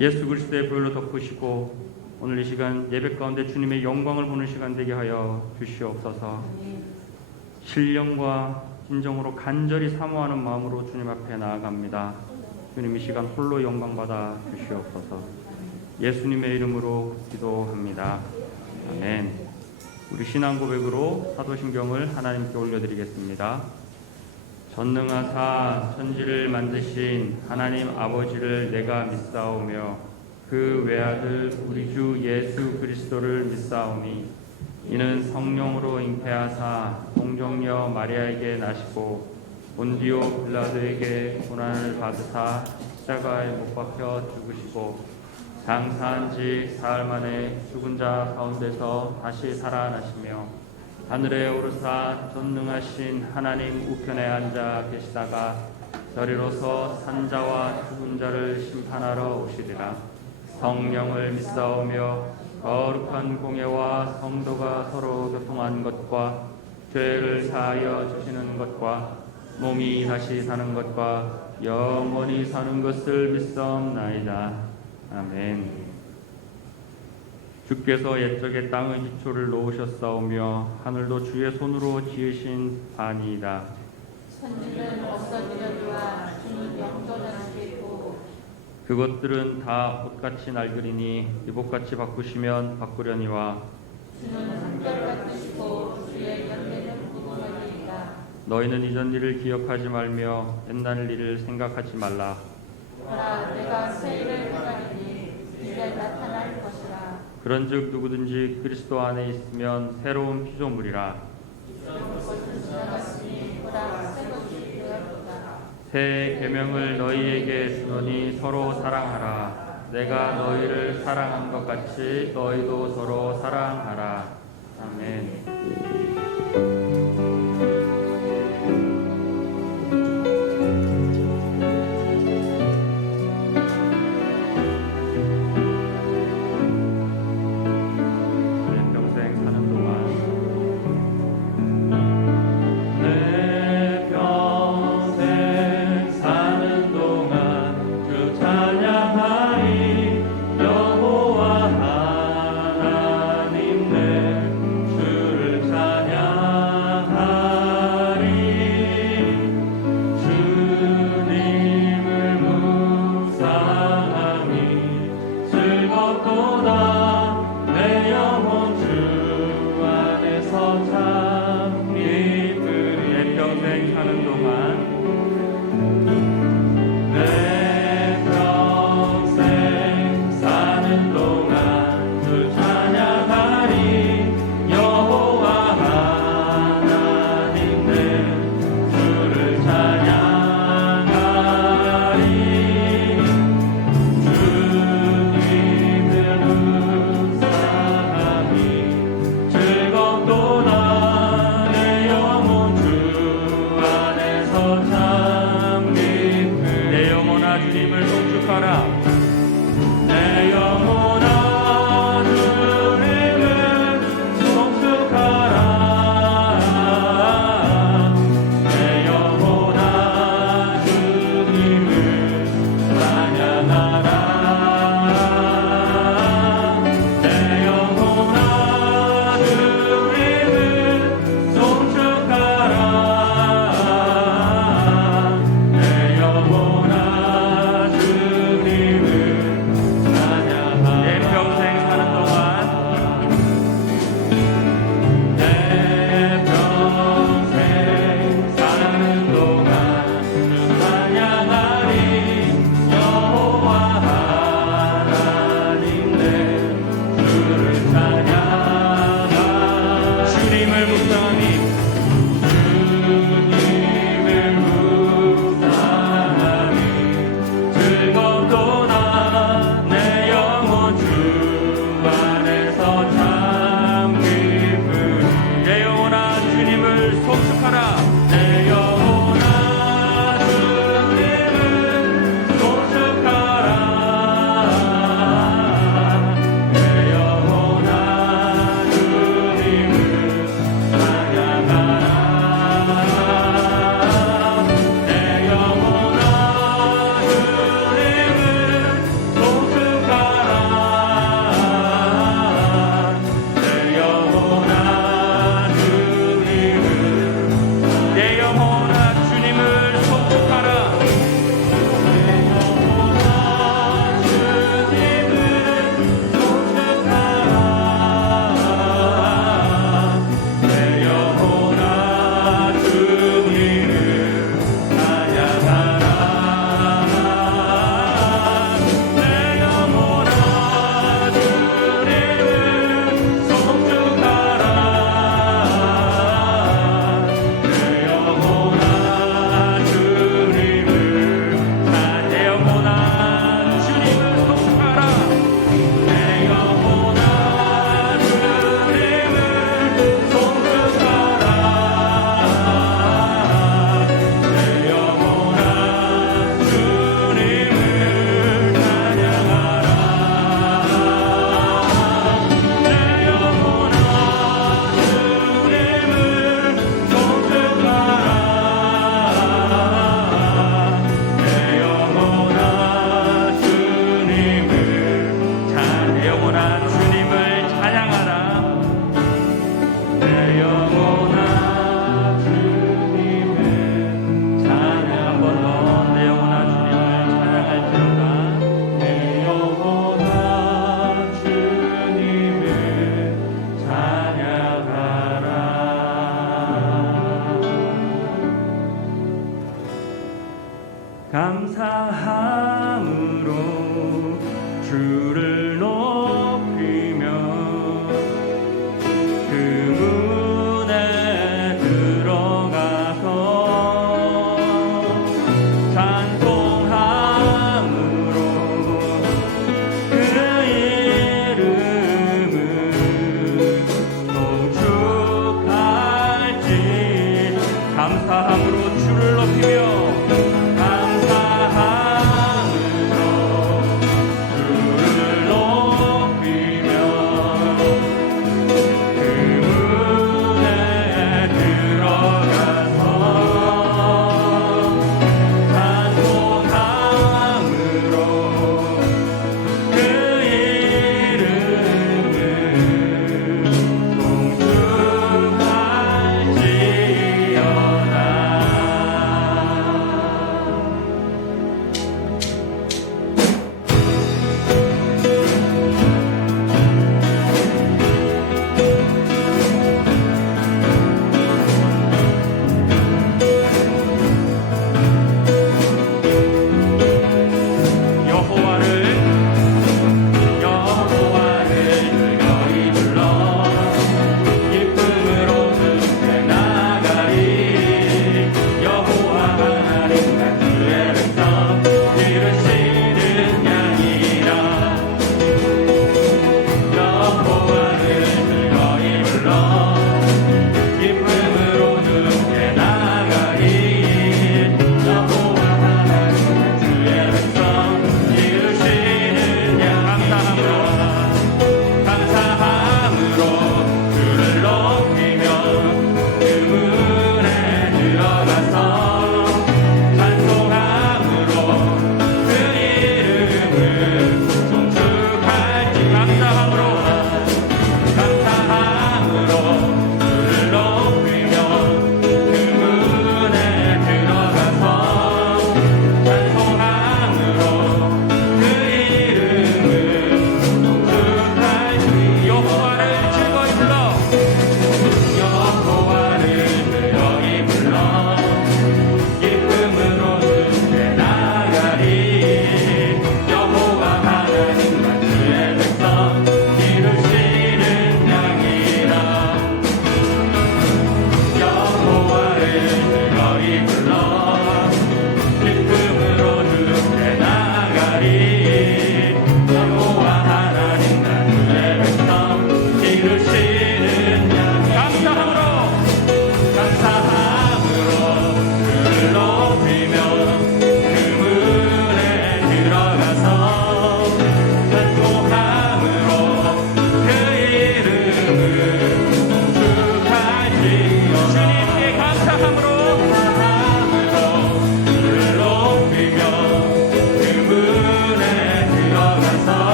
예수 그리스도의 보혈로 덮으시고 오늘 이 시간 예배 가운데 주님의 영광을 보는 시간 되게 하여 주시옵소서. 신령과 진정으로 간절히 사모하는 마음으로 주님 앞에 나아갑니다. 주님 이 시간 홀로 영광 받아 주시옵소서. 예수님의 이름으로 기도합니다. 아멘. 우리 신앙 고백으로 사도신경을 하나님께 올려드리겠습니다. 전능하사 천지를 만드신 하나님 아버지를 내가 믿사오며 그 외아들 우리 주 예수 그리스도를 믿사오니 이는 성령으로 잉태하사 동정녀 마리아에게 나시고 본디오 빌라도에게 고난을 받으사 십자가에 못 박혀 죽으시고 장사한 지 사흘 만에 죽은 자 가운데서 다시 살아나시며 하늘에 오르사 전능하신 하나님 우편에 앉아 계시다가 저리로서 산자와 죽은 자를 심판하러 오시리라. 성령을 믿사오며 거룩한 공예와 성도가 서로 교통한 것과 죄를 사하여 주시는 것과 몸이 다시 사는 것과 영원히 사는 것을 믿사옵나이다. 아멘. 주께서 옛적에 땅의 기초를 놓으셨사오며 하늘도 주의 손으로 지으신 바니이다. 천지는 없어지려니와 주는 영존하시고 그것들은 다 옷같이 낡으리니 이복같이 바꾸시면 바꾸려니와 주는 한결같으시고 주의 연대는 무궁하니이다. 너희는 이전 일을 기억하지 말며 옛날 일을 생각하지 말라. 보라, 내가 새 일을 행하리니 이제 나타날 것이라. 그런즉 누구든지 그리스도 안에 있으면 새로운 피조물이라. 이전 것은 지나갔으니 보라, 새 것이 되었도다. 새 계명을 너희에게 주노니 서로 사랑하라. 내가 너희를 사랑한 것 같이 너희도 서로 사랑하라. 아멘. 주를 찬양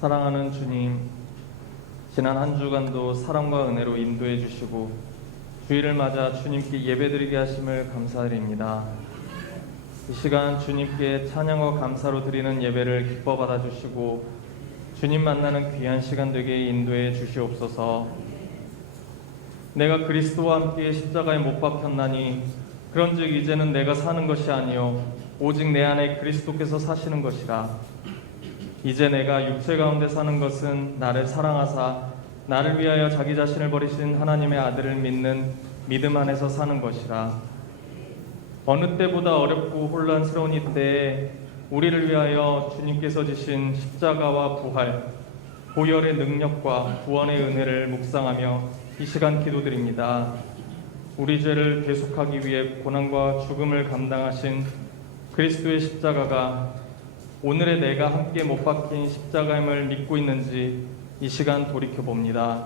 사랑하는 주님, 지난 한 주간도 사랑과 은혜로 인도해 주시고 주일을 맞아 주님께 예배드리게 하심을 감사드립니다. 이 시간 주님께 찬양과 감사로 드리는 예배를 기뻐 받아주시고 주님 만나는 귀한 시간 되게 인도해 주시옵소서. 내가 그리스도와 함께 십자가에 못 박혔나니 그런즉 이제는 내가 사는 것이 아니요 오직 내 안에 그리스도께서 사시는 것이라. 이제 내가 육체 가운데 사는 것은 나를 사랑하사 나를 위하여 자기 자신을 버리신 하나님의 아들을 믿는 믿음 안에서 사는 것이라. 어느 때보다 어렵고 혼란스러운 이때에 우리를 위하여 주님께서 지신 십자가와 부활, 보혈의 능력과 구원의 은혜를 묵상하며 이 시간 기도드립니다. 우리 죄를 대속하기 위해 고난과 죽음을 감당하신 그리스도의 십자가가 오늘의 내가 함께 못 박힌 십자가임을 믿고 있는지 이 시간 돌이켜봅니다.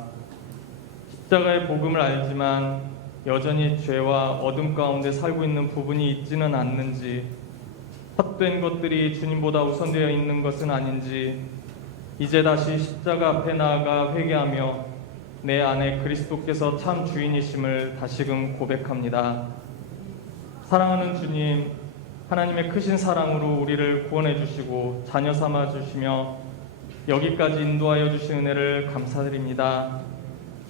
십자가의 복음을 알지만 여전히 죄와 어둠 가운데 살고 있는 부분이 있지는 않는지, 헛된 것들이 주님보다 우선되어 있는 것은 아닌지 이제 다시 십자가 앞에 나아가 회개하며 내 안에 그리스도께서 참 주인이심을 다시금 고백합니다. 사랑하는 주님, 하나님의 크신 사랑으로 우리를 구원해 주시고 자녀 삼아 주시며 여기까지 인도하여 주신 은혜를 감사드립니다.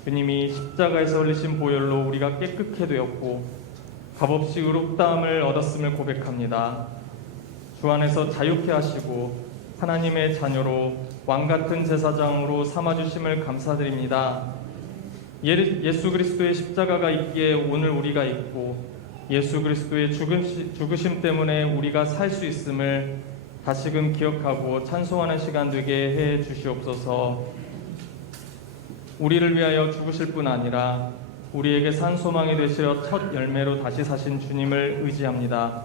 주님이 십자가에서 흘리신 보혈로 우리가 깨끗게 되었고 값없이 의롭다함을 얻었음을 고백합니다. 주 안에서 자유케 하시고 하나님의 자녀로 왕같은 제사장으로 삼아주심을 감사드립니다. 예수 그리스도의 십자가가 있기에 오늘 우리가 있고 예수 그리스도의 죽으심 때문에 우리가 살 수 있음을 다시금 기억하고 찬송하는 시간 되게 해 주시옵소서. 우리를 위하여 죽으실 뿐 아니라 우리에게 산 소망이 되시어 첫 열매로 다시 사신 주님을 의지합니다.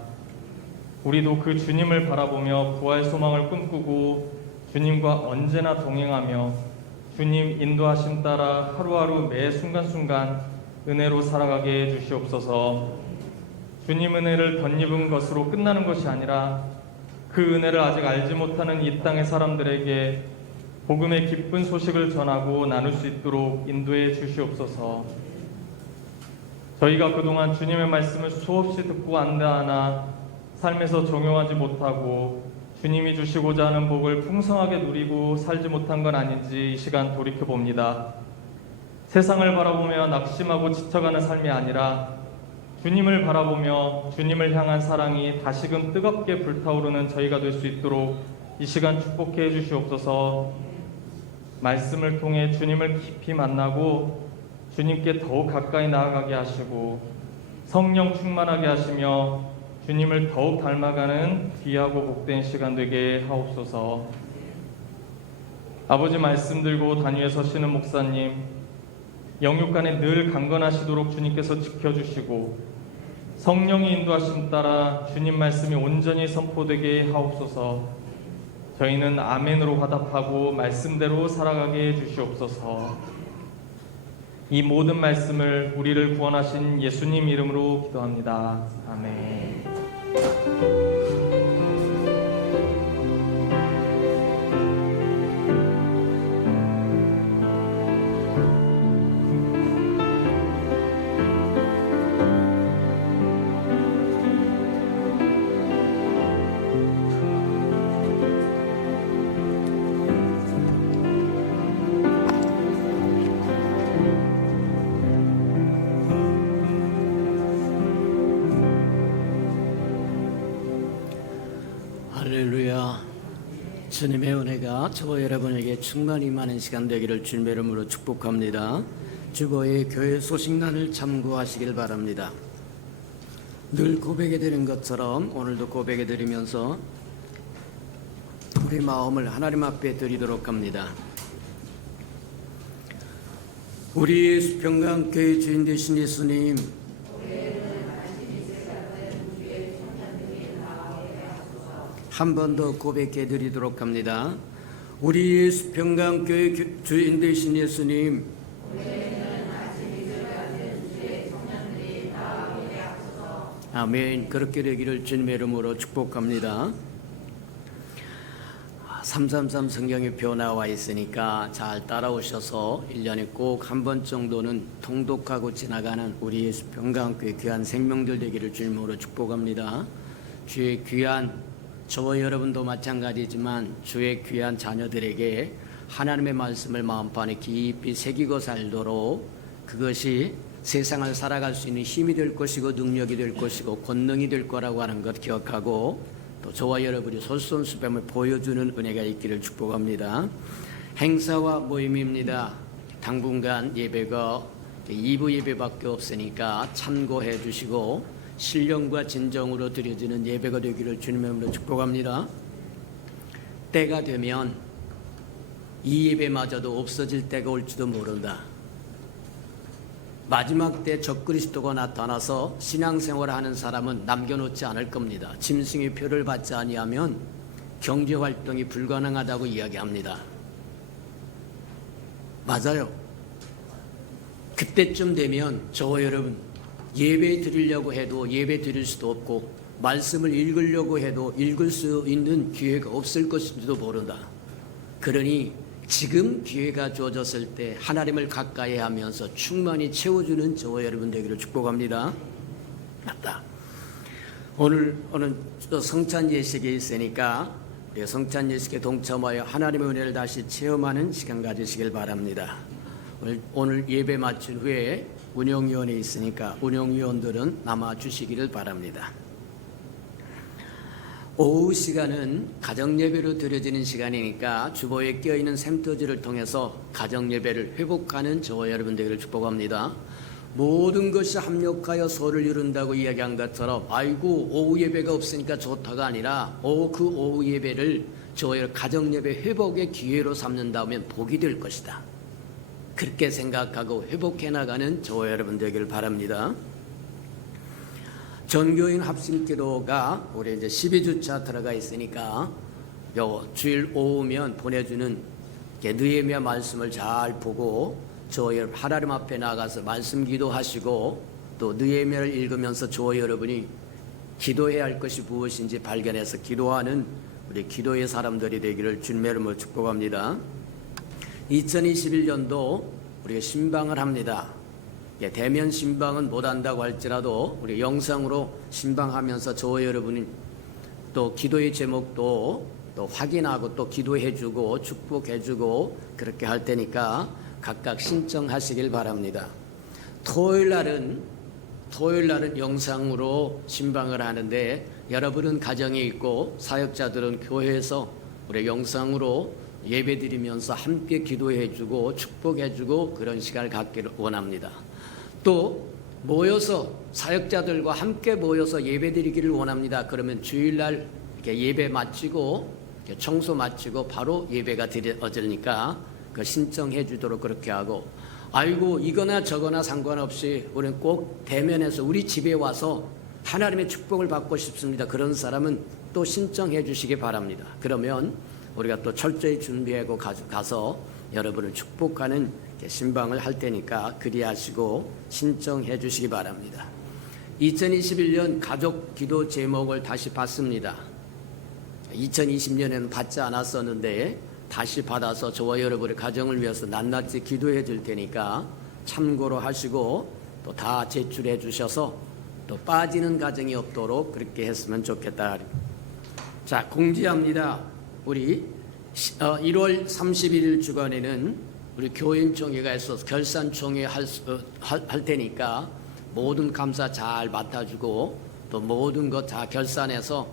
우리도 그 주님을 바라보며 부활 소망을 꿈꾸고 주님과 언제나 동행하며 주님 인도하심 따라 하루하루 매 순간순간 은혜로 살아가게 해 주시옵소서. 주님 은혜를 덧입은 것으로 끝나는 것이 아니라 그 은혜를 아직 알지 못하는 이 땅의 사람들에게 복음의 기쁜 소식을 전하고 나눌 수 있도록 인도해 주시옵소서. 저희가 그동안 주님의 말씀을 수없이 듣고 안다하나 삶에서 적용하지 못하고 주님이 주시고자 하는 복을 풍성하게 누리고 살지 못한 건 아닌지 이 시간 돌이켜봅니다. 세상을 바라보며 낙심하고 지쳐가는 삶이 아니라 주님을 바라보며 주님을 향한 사랑이 다시금 뜨겁게 불타오르는 저희가 될 수 있도록 이 시간 축복해 주시옵소서. 말씀을 통해 주님을 깊이 만나고 주님께 더욱 가까이 나아가게 하시고 성령 충만하게 하시며 주님을 더욱 닮아가는 귀하고 복된 시간 되게 하옵소서. 아버지 말씀 들고 단위에 서시는 목사님, 영육간에 늘 강건하시도록 주님께서 지켜주시고 성령의 인도하심 따라 주님 말씀이 온전히 선포되게 하옵소서. 저희는 아멘으로 화답하고 말씀대로 살아가게 해주시옵소서. 이 모든 말씀을 우리를 구원하신 예수님 이름으로 기도합니다. 아멘. 할렐루야. 주님의 은혜가 저와 여러분에게 충만히 임하는 시간 되기를 주님의 이름으로 축복합니다. 주보의 교회 소식란을 참고하시길 바랍니다. 늘 고백해드린 것처럼 오늘도 고백해드리면서 우리 마음을 하나님 앞에 드리도록 합니다. 우리 수평강교회 주인 되신 예수님, 한 번 더 고백해 드리도록 합니다. 우리 수평강교회 주인 되신 예수님, 아멘. 그렇게 되기를 주님의 이름으로 축복합니다. 333 성경에 표 나와 있으니까 잘 따라오셔서 1년에 꼭 한 번 정도는 통독하고 지나가는 우리 수평강교회 귀한 생명들 되기를 주님으로 축복합니다. 주의 귀한 저와 여러분도 마찬가지지만 주의 귀한 자녀들에게 하나님의 말씀을 마음판에 깊이 새기고 살도록 그것이 세상을 살아갈 수 있는 힘이 될 것이고 능력이 될 것이고 권능이 될 거라고 하는 것 기억하고 또 저와 여러분이 솔선수범을 보여주는 은혜가 있기를 축복합니다. 행사와 모임입니다. 당분간 예배가 2부 예배밖에 없으니까 참고해 주시고 신령과 진정으로 드려지는 예배가 되기를 주님의 이름으로 축복합니다. 때가 되면 이 예배마저도 없어질 때가 올지도 모른다. 마지막 때 적그리스도가 나타나서 신앙생활을 하는 사람은 남겨놓지 않을 겁니다. 짐승의 표를 받지 아니하면 경제활동이 불가능하다고 이야기합니다. 맞아요. 그때쯤 되면 저와 여러분 예배 드리려고 해도 예배 드릴 수도 없고 말씀을 읽으려고 해도 읽을 수 있는 기회가 없을 것인지도 모른다. 그러니 지금 기회가 주어졌을 때 하나님을 가까이 하면서 충만히 채워주는 저와 여러분 되기를 축복합니다. 맞다. 오늘 성찬 예식이 있으니까 우리 성찬 예식에 동참하여 하나님의 은혜를 다시 체험하는 시간 가지시길 바랍니다. 오늘 예배 마친 후에 운영위원회 있으니까 운영위원들은 남아주시기를 바랍니다. 오후 시간은 가정예배로 드려지는 시간이니까 주보에 끼어있는 샘터지를 통해서 가정예배를 회복하는 저와 여러분 되기를 축복합니다. 모든 것이 합력하여 소를 이룬다고 이야기한 것처럼 아이고 오후 예배가 없으니까 좋다가 아니라 그 오후 예배를 저의 가정예배 회복의 기회로 삼는다면 복이 될 것이다. 그렇게 생각하고 회복해 나가는 저와 여러분 되기를 바랍니다. 전교인 합심기도가 우리 이제 12주차 들어가 있으니까 요 주일 오후면 보내주는 느헤미야 말씀을 잘 보고 저희 하나님 앞에 나가서 말씀 기도하시고 또 느헤미야를 읽으면서 저와 여러분이 기도해야 할 것이 무엇인지 발견해서 기도하는 우리 기도의 사람들이 되기를 주님의 이름으로 축복합니다. 2021년도 우리가 신방을 합니다. 대면 신방은 못한다고 할지라도 우리 영상으로 신방하면서 저와 여러분이 또 기도의 제목도 또 확인하고 또 기도해주고 축복해주고 그렇게 할 테니까 각각 신청하시길 바랍니다. 토요일 날은 영상으로 신방을 하는데 여러분은 가정에 있고 사역자들은 교회에서 우리 영상으로 예배드리면서 함께 기도해주고 축복해주고 그런 시간을 갖기를 원합니다. 또 모여서 사역자들과 함께 모여서 예배드리기를 원합니다. 그러면 주일날 이렇게 예배 마치고 이렇게 청소 마치고 바로 예배가 드려지니까 그 신청해 주도록 그렇게 하고 아이고 이거나 저거나 상관없이 우리는 꼭 대면해서 우리 집에 와서 하나님의 축복을 받고 싶습니다. 그런 사람은 또 신청해 주시기 바랍니다. 그러면 우리가 또 철저히 준비하고 가서 여러분을 축복하는 신방을 할 테니까 그리하시고 신청해 주시기 바랍니다. 2021년 가족 기도 제목을 다시 받습니다. 2020년에는 받지 않았었는데 다시 받아서 저와 여러분의 가정을 위해서 낱낱이 기도해 줄 테니까 참고로 하시고 또 다 제출해 주셔서 또 빠지는 가정이 없도록 그렇게 했으면 좋겠다. 자, 공지합니다. 우리 1월 31일 주간에는 우리 교인총회가 있어서 결산총회 할 테니까 모든 감사 잘 맡아주고 또 모든 것 다 결산해서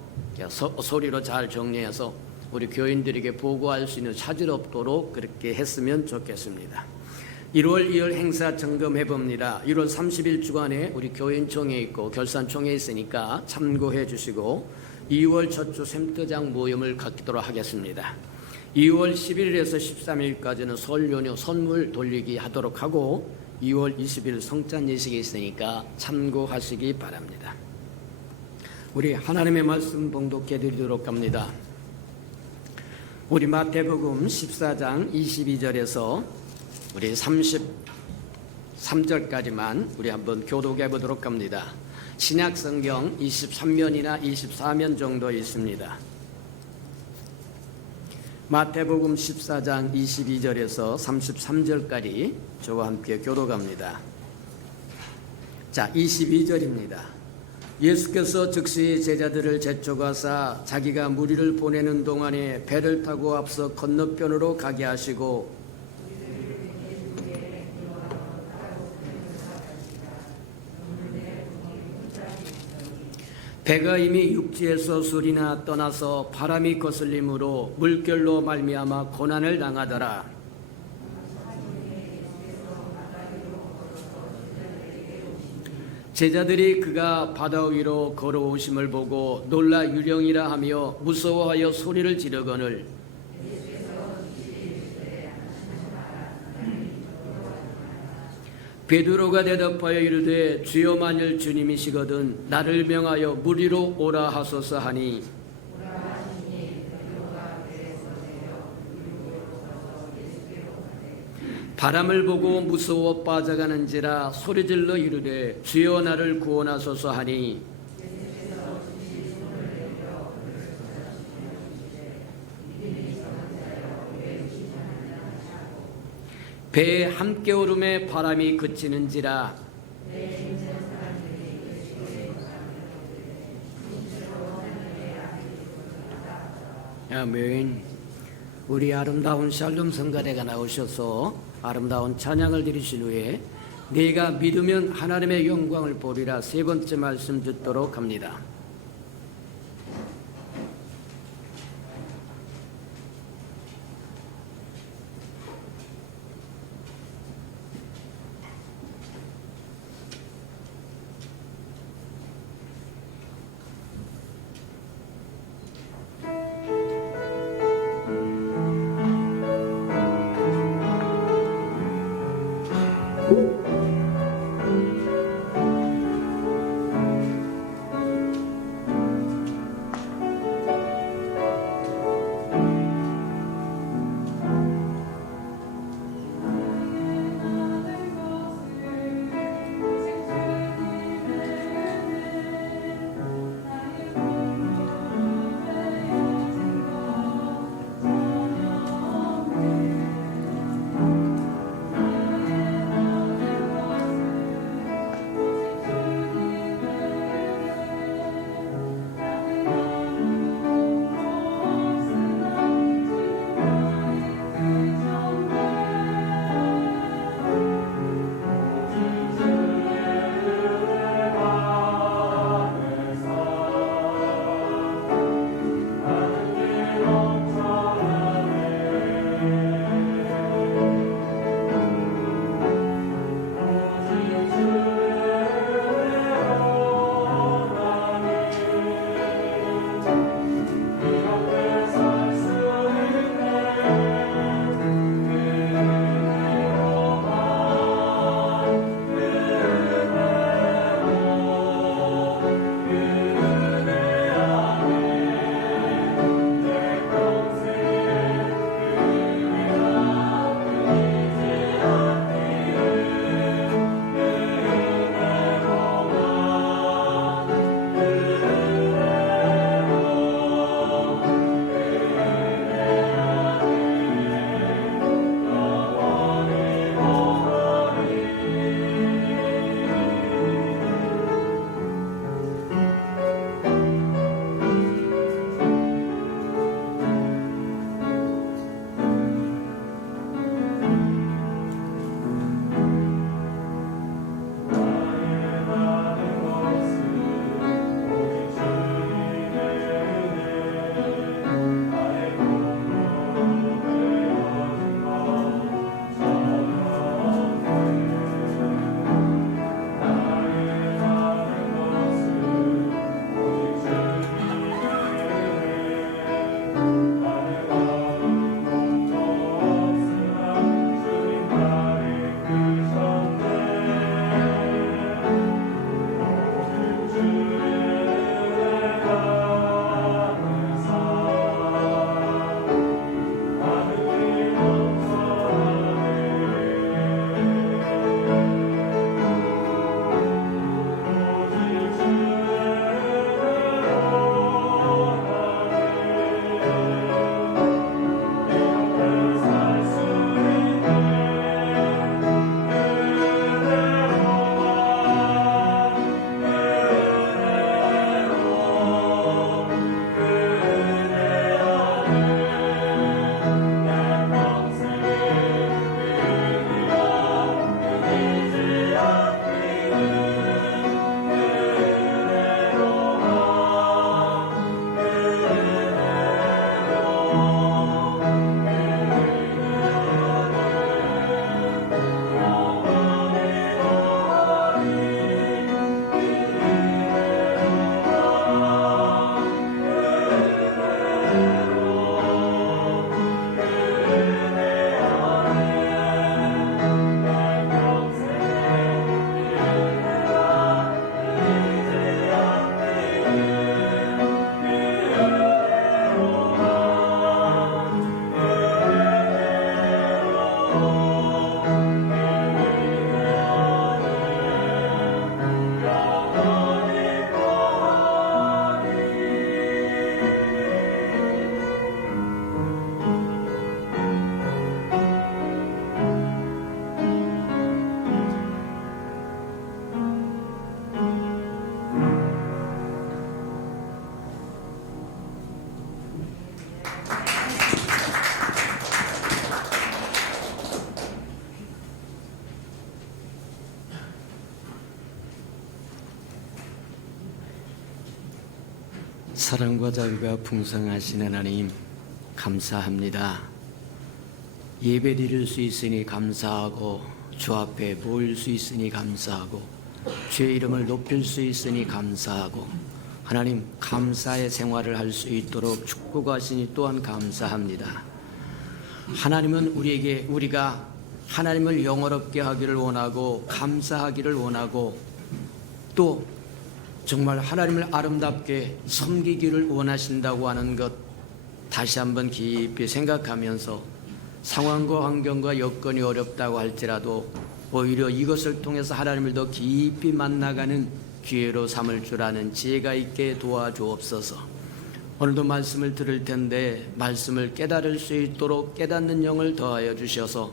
소리로 잘 정리해서 우리 교인들에게 보고할 수 있는 차질 없도록 그렇게 했으면 좋겠습니다. 1월 2월 행사 점검해 봅니다. 1월 30일 주간에 우리 교인총회 있고 결산총회 있으니까 참고해 주시고 2월 첫주 샘터장 모임을 갖도록 하겠습니다. 2월 11일에서 13일까지는 설 연휴 선물 돌리기 하도록 하고 2월 20일 성찬 예식이 있으니까 참고하시기 바랍니다. 우리 하나님의 말씀 봉독해 드리도록 합니다. 우리 마태복음 14장 22절에서 우리 33절까지만 우리 한번 교독해 보도록 합니다. 신약 성경 23면이나 24면 정도 있습니다. 마태복음 14장 22절에서 33절까지 저와 함께 교독합니다. 자, 22절입니다. 예수께서 즉시 제자들을 재촉하사 자기가 무리를 보내는 동안에 배를 타고 앞서 건너편으로 가게 하시고 배가 이미 육지에서 술이나 떠나서 바람이 거슬림으로 물결로 말미암아 고난을 당하더라. 제자들이 그가 바다 위로 걸어오심을 보고 놀라 유령이라 하며 무서워하여 소리를 지르거늘 베드로가 대답하여 이르되 주여 만일 주님이시거든 나를 명하여 물 위로 오라 하소서 하니 바람을 보고 무서워 빠져가는지라 소리질러 이르되 주여 나를 구원하소서 하니 배에 함께 오름에 바람이 그치는지라. 아멘. 우리 아름다운 샬롬 성가대가 나오셔서 아름다운 찬양을 드리신 후에 네가 믿으면 하나님의 영광을 보리라 세 번째 말씀 듣도록 합니다. 사랑과 자비가 풍성하신 하나님 감사합니다. 예배 드릴 수 있으니 감사하고 주 앞에 모일 수 있으니 감사하고 주의 이름을 높일 수 있으니 감사하고 하나님 감사의 생활을 할 수 있도록 축복하시니 또한 감사합니다. 하나님은 우리가 하나님을 영화롭게 하기를 원하고 감사하기를 원하고 또 정말 하나님을 아름답게 섬기기를 원하신다고 하는 것 다시 한번 깊이 생각하면서 상황과 환경과 여건이 어렵다고 할지라도 오히려 이것을 통해서 하나님을 더 깊이 만나가는 기회로 삼을 줄 아는 지혜가 있게 도와주옵소서. 오늘도 말씀을 들을 텐데 말씀을 깨달을 수 있도록 깨닫는 영을 더하여 주셔서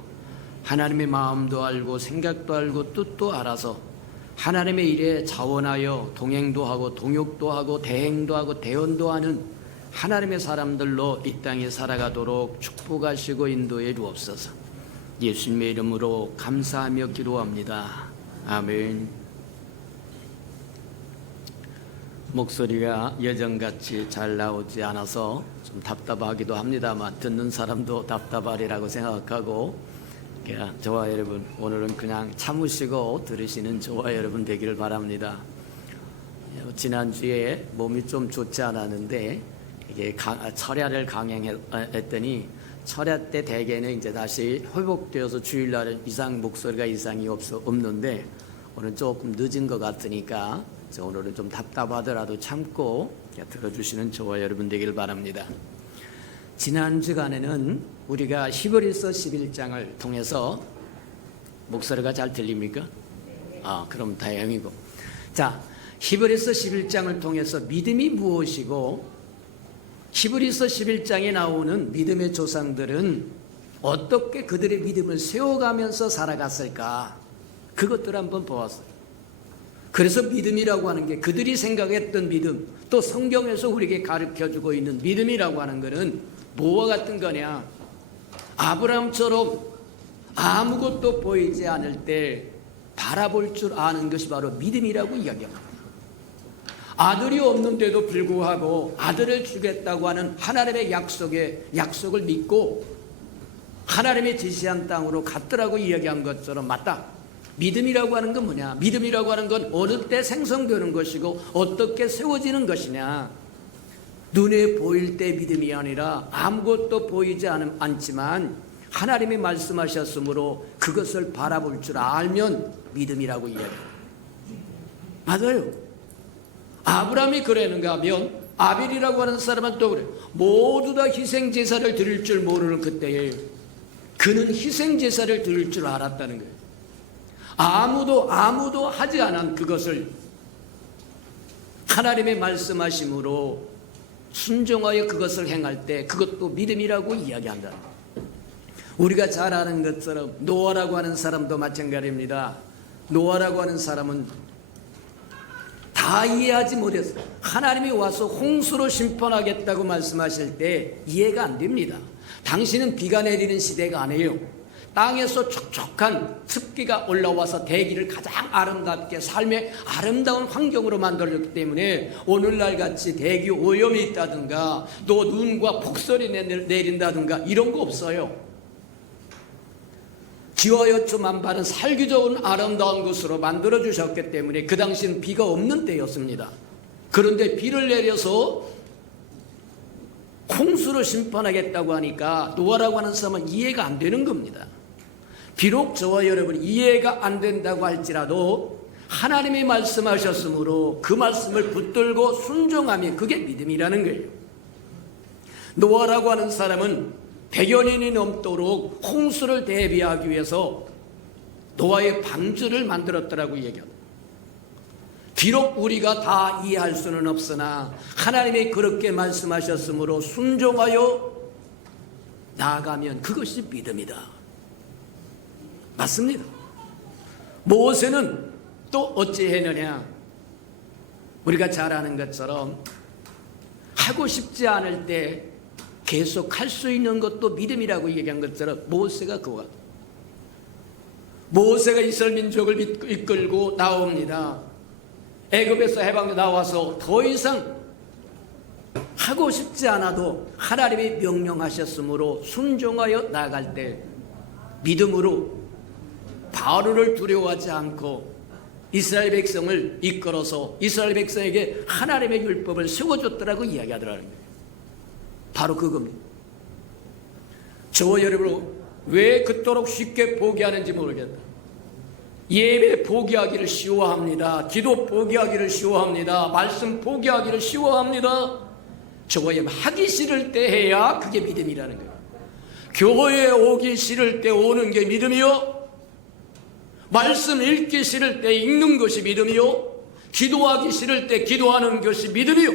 하나님의 마음도 알고 생각도 알고 뜻도 알아서 하나님의 일에 자원하여 동행도 하고 동역도 하고 대행도 하고 대언도 하는 하나님의 사람들로 이 땅에 살아가도록 축복하시고 인도해 주옵소서. 예수님의 이름으로 감사하며 기도합니다. 아멘. 목소리가 예전같이 잘 나오지 않아서 좀 답답하기도 합니다만 듣는 사람도 답답하리라고 생각하고 저와 여러분 오늘은 그냥 참으시고 들으시는 저와 여러분 되기를 바랍니다. 지난주에 몸이 좀 좋지 않았는데 이게 철야를 강행했더니 철야 때 대개는 이제 다시 회복되어서 주일날은 목소리가 이상이 없는데 오늘 조금 늦은 것 같으니까 오늘은 좀 답답하더라도 참고 들어주시는 저와 여러분 되기를 바랍니다. 지난 주간에는 우리가 히브리서 11장을 통해서 목소리가 잘 들립니까? 그럼 다행이고. 자, 히브리서 11장을 통해서 믿음이 무엇이고 히브리서 11장에 나오는 믿음의 조상들은 어떻게 그들의 믿음을 세워가면서 살아갔을까? 그것들을 한번 보았어요. 그래서 믿음이라고 하는 게 그들이 생각했던 믿음, 또 성경에서 우리에게 가르쳐주고 있는 믿음이라고 하는 것은 뭐와 같은 거냐? 아브라함처럼 아무것도 보이지 않을 때 바라볼 줄 아는 것이 바로 믿음이라고 이야기합니다. 아들이 없는데도 불구하고 아들을 주겠다고 하는 하나님의 약속을 믿고 하나님의 지시한 땅으로 갔더라고 이야기한 것처럼 맞다. 믿음이라고 하는 건 뭐냐? 믿음이라고 하는 건 어느 때 생성되는 것이고 어떻게 세워지는 것이냐? 눈에 보일 때 믿음이 아니라 아무것도 보이지 않지만 하나님이 말씀하셨으므로 그것을 바라볼 줄 알면 믿음이라고 이야기해요. 맞아요. 아브라함이 그랬는가 하면 아벨이라고 하는 사람은 또 그래요. 모두 다 희생제사를 드릴 줄 모르는 그때에 그는 희생제사를 드릴 줄 알았다는 거예요. 아무도 하지 않은 그것을 하나님의 말씀하심으로 순종하여 그것을 행할 때 그것도 믿음이라고 이야기한다. 우리가 잘 아는 것처럼 노아라고 하는 사람도 마찬가지입니다. 노아라고 하는 사람은 다 이해하지 못했어요. 하나님이 와서 홍수로 심판하겠다고 말씀하실 때 이해가 안 됩니다. 당신은 비가 내리는 시대가 아니에요. 땅에서 촉촉한 습기가 올라와서 대기를 가장 아름답게 삶의 아름다운 환경으로 만들었기 때문에 오늘날 같이 대기 오염이 있다든가 또 눈과 폭설이 내린다든가 이런 거 없어요. 기와여초 만반은 살기 좋은 아름다운 곳으로 만들어주셨기 때문에 그 당시는 비가 없는 때였습니다. 그런데 비를 내려서 홍수로 심판하겠다고 하니까 노아라고 하는 사람은 이해가 안 되는 겁니다. 비록 저와 여러분 이해가 안 된다고 할지라도 하나님이 말씀하셨으므로 그 말씀을 붙들고 순종하면 그게 믿음이라는 거예요. 노아라고 하는 사람은 100여 년이 넘도록 홍수를 대비하기 위해서 노아의 방주를 만들었더라고 얘기합니다. 비록 우리가 다 이해할 수는 없으나 하나님이 그렇게 말씀하셨으므로 순종하여 나아가면 그것이 믿음이다. 맞습니다. 모세는 또 어찌 했느냐? 우리가 잘 아는 것처럼 하고 싶지 않을 때 계속 할 수 있는 것도 믿음이라고 얘기한 것처럼 모세가 이스라엘 민족을 이끌고 나옵니다. 애굽에서 해방돼 나와서 더 이상 하고 싶지 않아도 하나님이 명령하셨으므로 순종하여 나아갈 때 믿음으로 바로를 두려워하지 않고 이스라엘 백성을 이끌어서 이스라엘 백성에게 하나님의 율법을 세워줬더라고 이야기하더라는 거예요. 바로 그겁니다. 저와 여러분 왜 그토록 쉽게 포기하는지 모르겠다. 예배 포기하기를 쉬워합니다. 기도 포기하기를 쉬워합니다. 말씀 포기하기를 쉬워합니다. 저와 여러분 하기 싫을 때 해야 그게 믿음이라는 거예요. 교회에 오기 싫을 때 오는 게 믿음이요, 말씀 읽기 싫을 때 읽는 것이 믿음이요, 기도하기 싫을 때 기도하는 것이 믿음이요.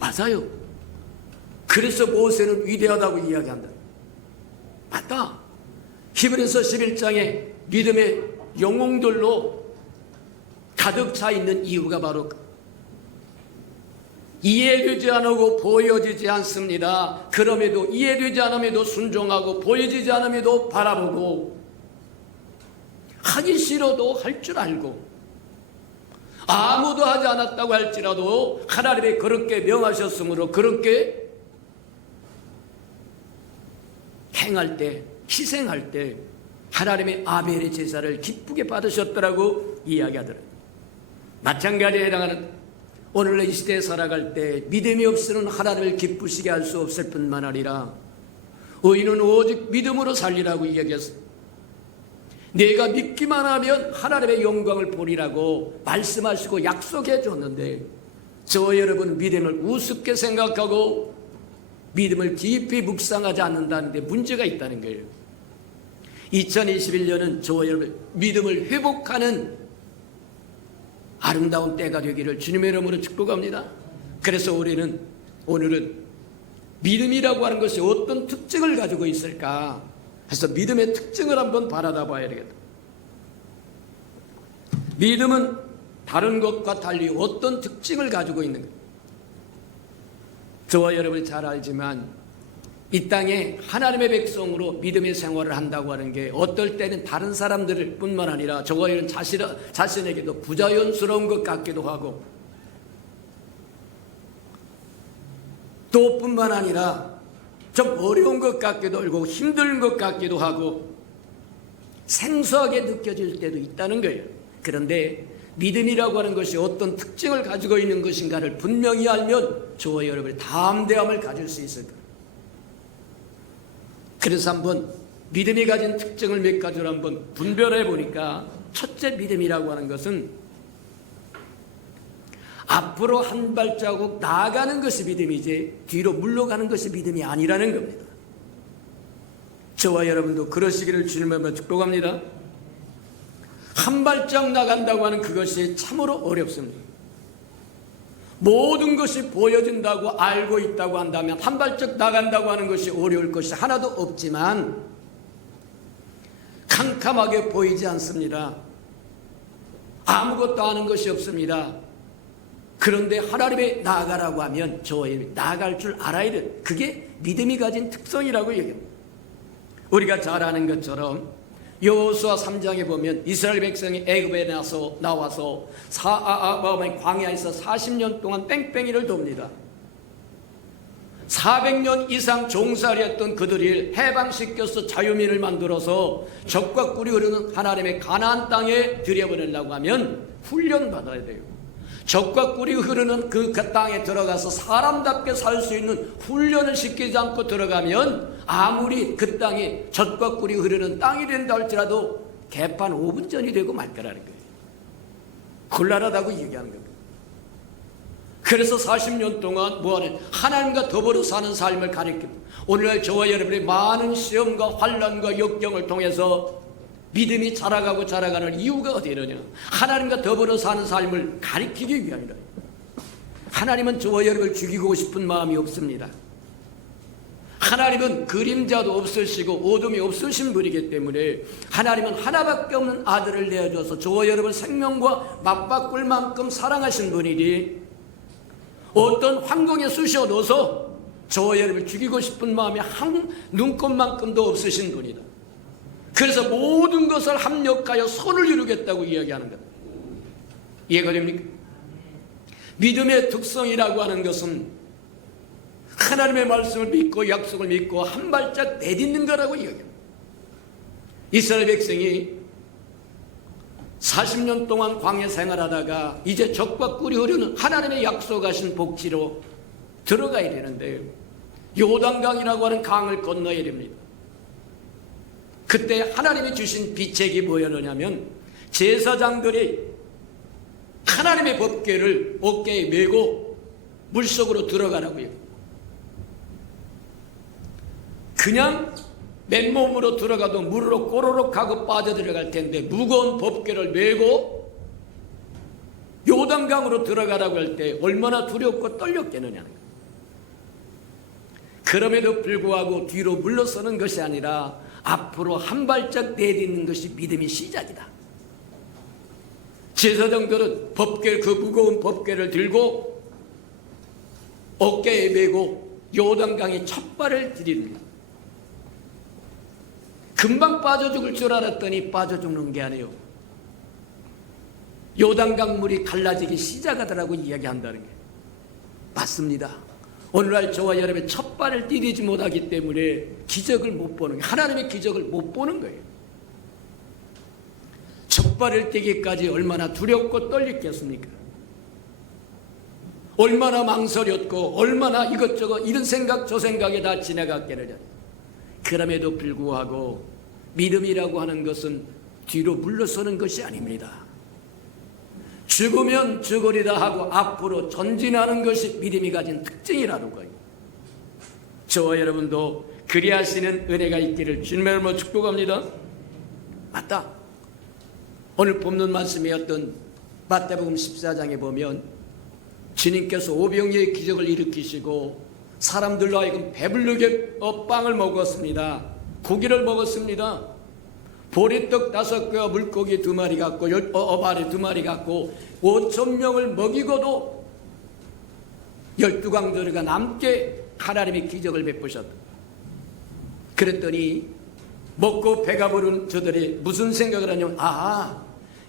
맞아요. 그래서 모세는 위대하다고 이야기한다. 맞다. 히브리서 11장에 믿음의 영웅들로 가득 차 있는 이유가 바로 이해되지 않고 보여지지 않습니다. 그럼에도 이해되지 않음에도 순종하고 보여지지 않음에도 바라보고 하기 싫어도 할 줄 알고 아무도 하지 않았다고 할지라도 하나님이 그렇게 명하셨으므로 그렇게 행할 때, 희생할 때 하나님의 아벨의 제사를 기쁘게 받으셨더라고 이야기하더라고요. 마찬가지에 해당하는 오늘날 이 시대에 살아갈 때 믿음이 없이는 하나님을 기쁘시게 할 수 없을 뿐만 아니라 의인은 오직 믿음으로 살리라고 이야기했어요. 내가 믿기만 하면 하나님의 영광을 보리라고 말씀하시고 약속해 줬는데 저와 여러분 믿음을 우습게 생각하고 믿음을 깊이 묵상하지 않는다는 데 문제가 있다는 거예요. 2021년은 저와 여러분 믿음을 회복하는 아름다운 때가 되기를 주님의 이름으로 축복합니다. 그래서 우리는 오늘은 믿음이라고 하는 것이 어떤 특징을 가지고 있을까 해서 믿음의 특징을 한번 바라다 봐야 되겠다. 믿음은 다른 것과 달리 어떤 특징을 가지고 있는가? 저와 여러분이 잘 알지만 이 땅에 하나님의 백성으로 믿음의 생활을 한다고 하는 게 어떨 때는 다른 사람들 뿐만 아니라 저와 여러분 자신에게도 부자연스러운 것 같기도 하고 또 뿐만 아니라 좀 어려운 것 같기도 하고 힘든 것 같기도 하고 생소하게 느껴질 때도 있다는 거예요. 그런데 믿음이라고 하는 것이 어떤 특징을 가지고 있는 것인가를 분명히 알면 저와 여러분이 담대함을 가질 수 있을 거예요. 그래서 한번 믿음이 가진 특징을 몇 가지로 한번 분별해 보니까 첫째 믿음이라고 하는 것은 앞으로 한 발자국 나아가는 것이 믿음이지 뒤로 물러가는 것이 믿음이 아니라는 겁니다. 저와 여러분도 그러시기를 주님의 이름으로 축복합니다. 한 발짝 나간다고 하는 그것이 참으로 어렵습니다. 모든 것이 보여진다고 알고 있다고 한다면 한 발짝 나간다고 하는 것이 어려울 것이 하나도 없지만 캄캄하게 보이지 않습니다. 아무것도 아는 것이 없습니다. 그런데 하나님의 나아가라고 하면 저의 나아갈 줄 알아야 돼. 그게 믿음이 가진 특성이라고 얘기합니다. 우리가 잘 아는 것처럼 여호수아 3장에 보면 이스라엘 백성이 애굽에 나와서 광야에서 40년 동안 뺑뺑이를 돕니다. 400년 이상 종살이했던 그들이 해방시켜서 자유민을 만들어서 적과 꿀이 흐르는 하나님의 가나안 땅에 들여보내려고 하면 훈련받아야 돼요. 적과 꿀이 흐르는 그 땅에 들어가서 사람답게 살 수 있는 훈련을 시키지 않고 들어가면 아무리 그 땅이 젖과 꿀이 흐르는 땅이 된다 할지라도 개판 5분 전이 되고 말 거라는 거예요. 곤란하다고 얘기하는 겁니다. 그래서 40년 동안 뭐하는 하나님과 더불어 사는 삶을 가리킵니다. 오늘날 저와 여러분의 많은 시험과 환난과 역경을 통해서 믿음이 자라가는 이유가 어디 있느냐? 하나님과 더불어 사는 삶을 가리키기 위함이다. 하나님은 저와 여러분을 죽이고 싶은 마음이 없습니다. 하나님은 그림자도 없으시고 어둠이 없으신 분이기 때문에 하나님은 하나밖에 없는 아들을 내어줘서 저와 여러분 생명과 맞바꿀 만큼 사랑하신 분이니 어떤 환경에 쑤셔 넣어서 저와 여러분을 죽이고 싶은 마음이 한 눈곱만큼도 없으신 분이다. 그래서 모든 것을 합력하여 선을 이루겠다고 이야기하는 것. 이해가 됩니까? 믿음의 특성이라고 하는 것은 하나님의 말씀을 믿고 약속을 믿고 한 발짝 내딛는 거라고 이야기합니다. 이스라엘 백성이 40년 동안 광야 생활하다가 이제 적과 꿀이 흐르는 하나님의 약속하신 복지로 들어가야 되는데 요단강이라고 하는 강을 건너야 됩니다. 그때 하나님이 주신 비책이 뭐였느냐면 제사장들이 하나님의 법궤를 어깨에 메고 물속으로 들어가라고요. 그냥 맨몸으로 들어가도 물으로 꼬르륵 하고 빠져들어갈 텐데 무거운 법궤를 메고 요단강으로 들어가라고 할 때 얼마나 두렵고 떨렸겠느냐. 그럼에도 불구하고 뒤로 물러서는 것이 아니라 앞으로 한 발짝 내딛는 것이 믿음의 시작이다. 제사장들은 법궤, 그 무거운 법궤를 들고 어깨에 메고 요단강에 첫 발을 들입니다. 금방 빠져 죽을 줄 알았더니 빠져 죽는 게 아니에요. 요단강 물이 갈라지기 시작하더라고 이야기한다는 게 맞습니다. 오늘날 저와 여러분의 첫 발을 디디지 못하기 때문에 기적을 못 보는 거예요. 하나님의 기적을 못 보는 거예요. 첫 발을 떼기까지 얼마나 두렵고 떨렸겠습니까? 얼마나 망설였고 얼마나 이것저것 이런 생각 저 생각에 다 지나갔겠느냐. 그럼에도 불구하고 믿음이라고 하는 것은 뒤로 물러서는 것이 아닙니다. 죽으면 죽으리다 하고 앞으로 전진하는 것이 믿음이 가진 특징이라는 거예요. 저와 여러분도 그리하시는 은혜가 있기를 주님의 이름으로 축복합니다. 맞다. 오늘 본문 말씀이었던 마태복음 14장에 보면 주님께서 오병이의 기적을 일으키시고 사람들로 하여금 배부르게 빵을 먹었습니다. 고기를 먹었습니다. 보리떡 5개와 물고기 2마리 갖고 어바리 2마리 갖고 5,000명을 먹이고도 12강조리가 남게 하나님이 기적을 베푸셨다. 그랬더니 먹고 배가 부른 저들이 무슨 생각을 하냐면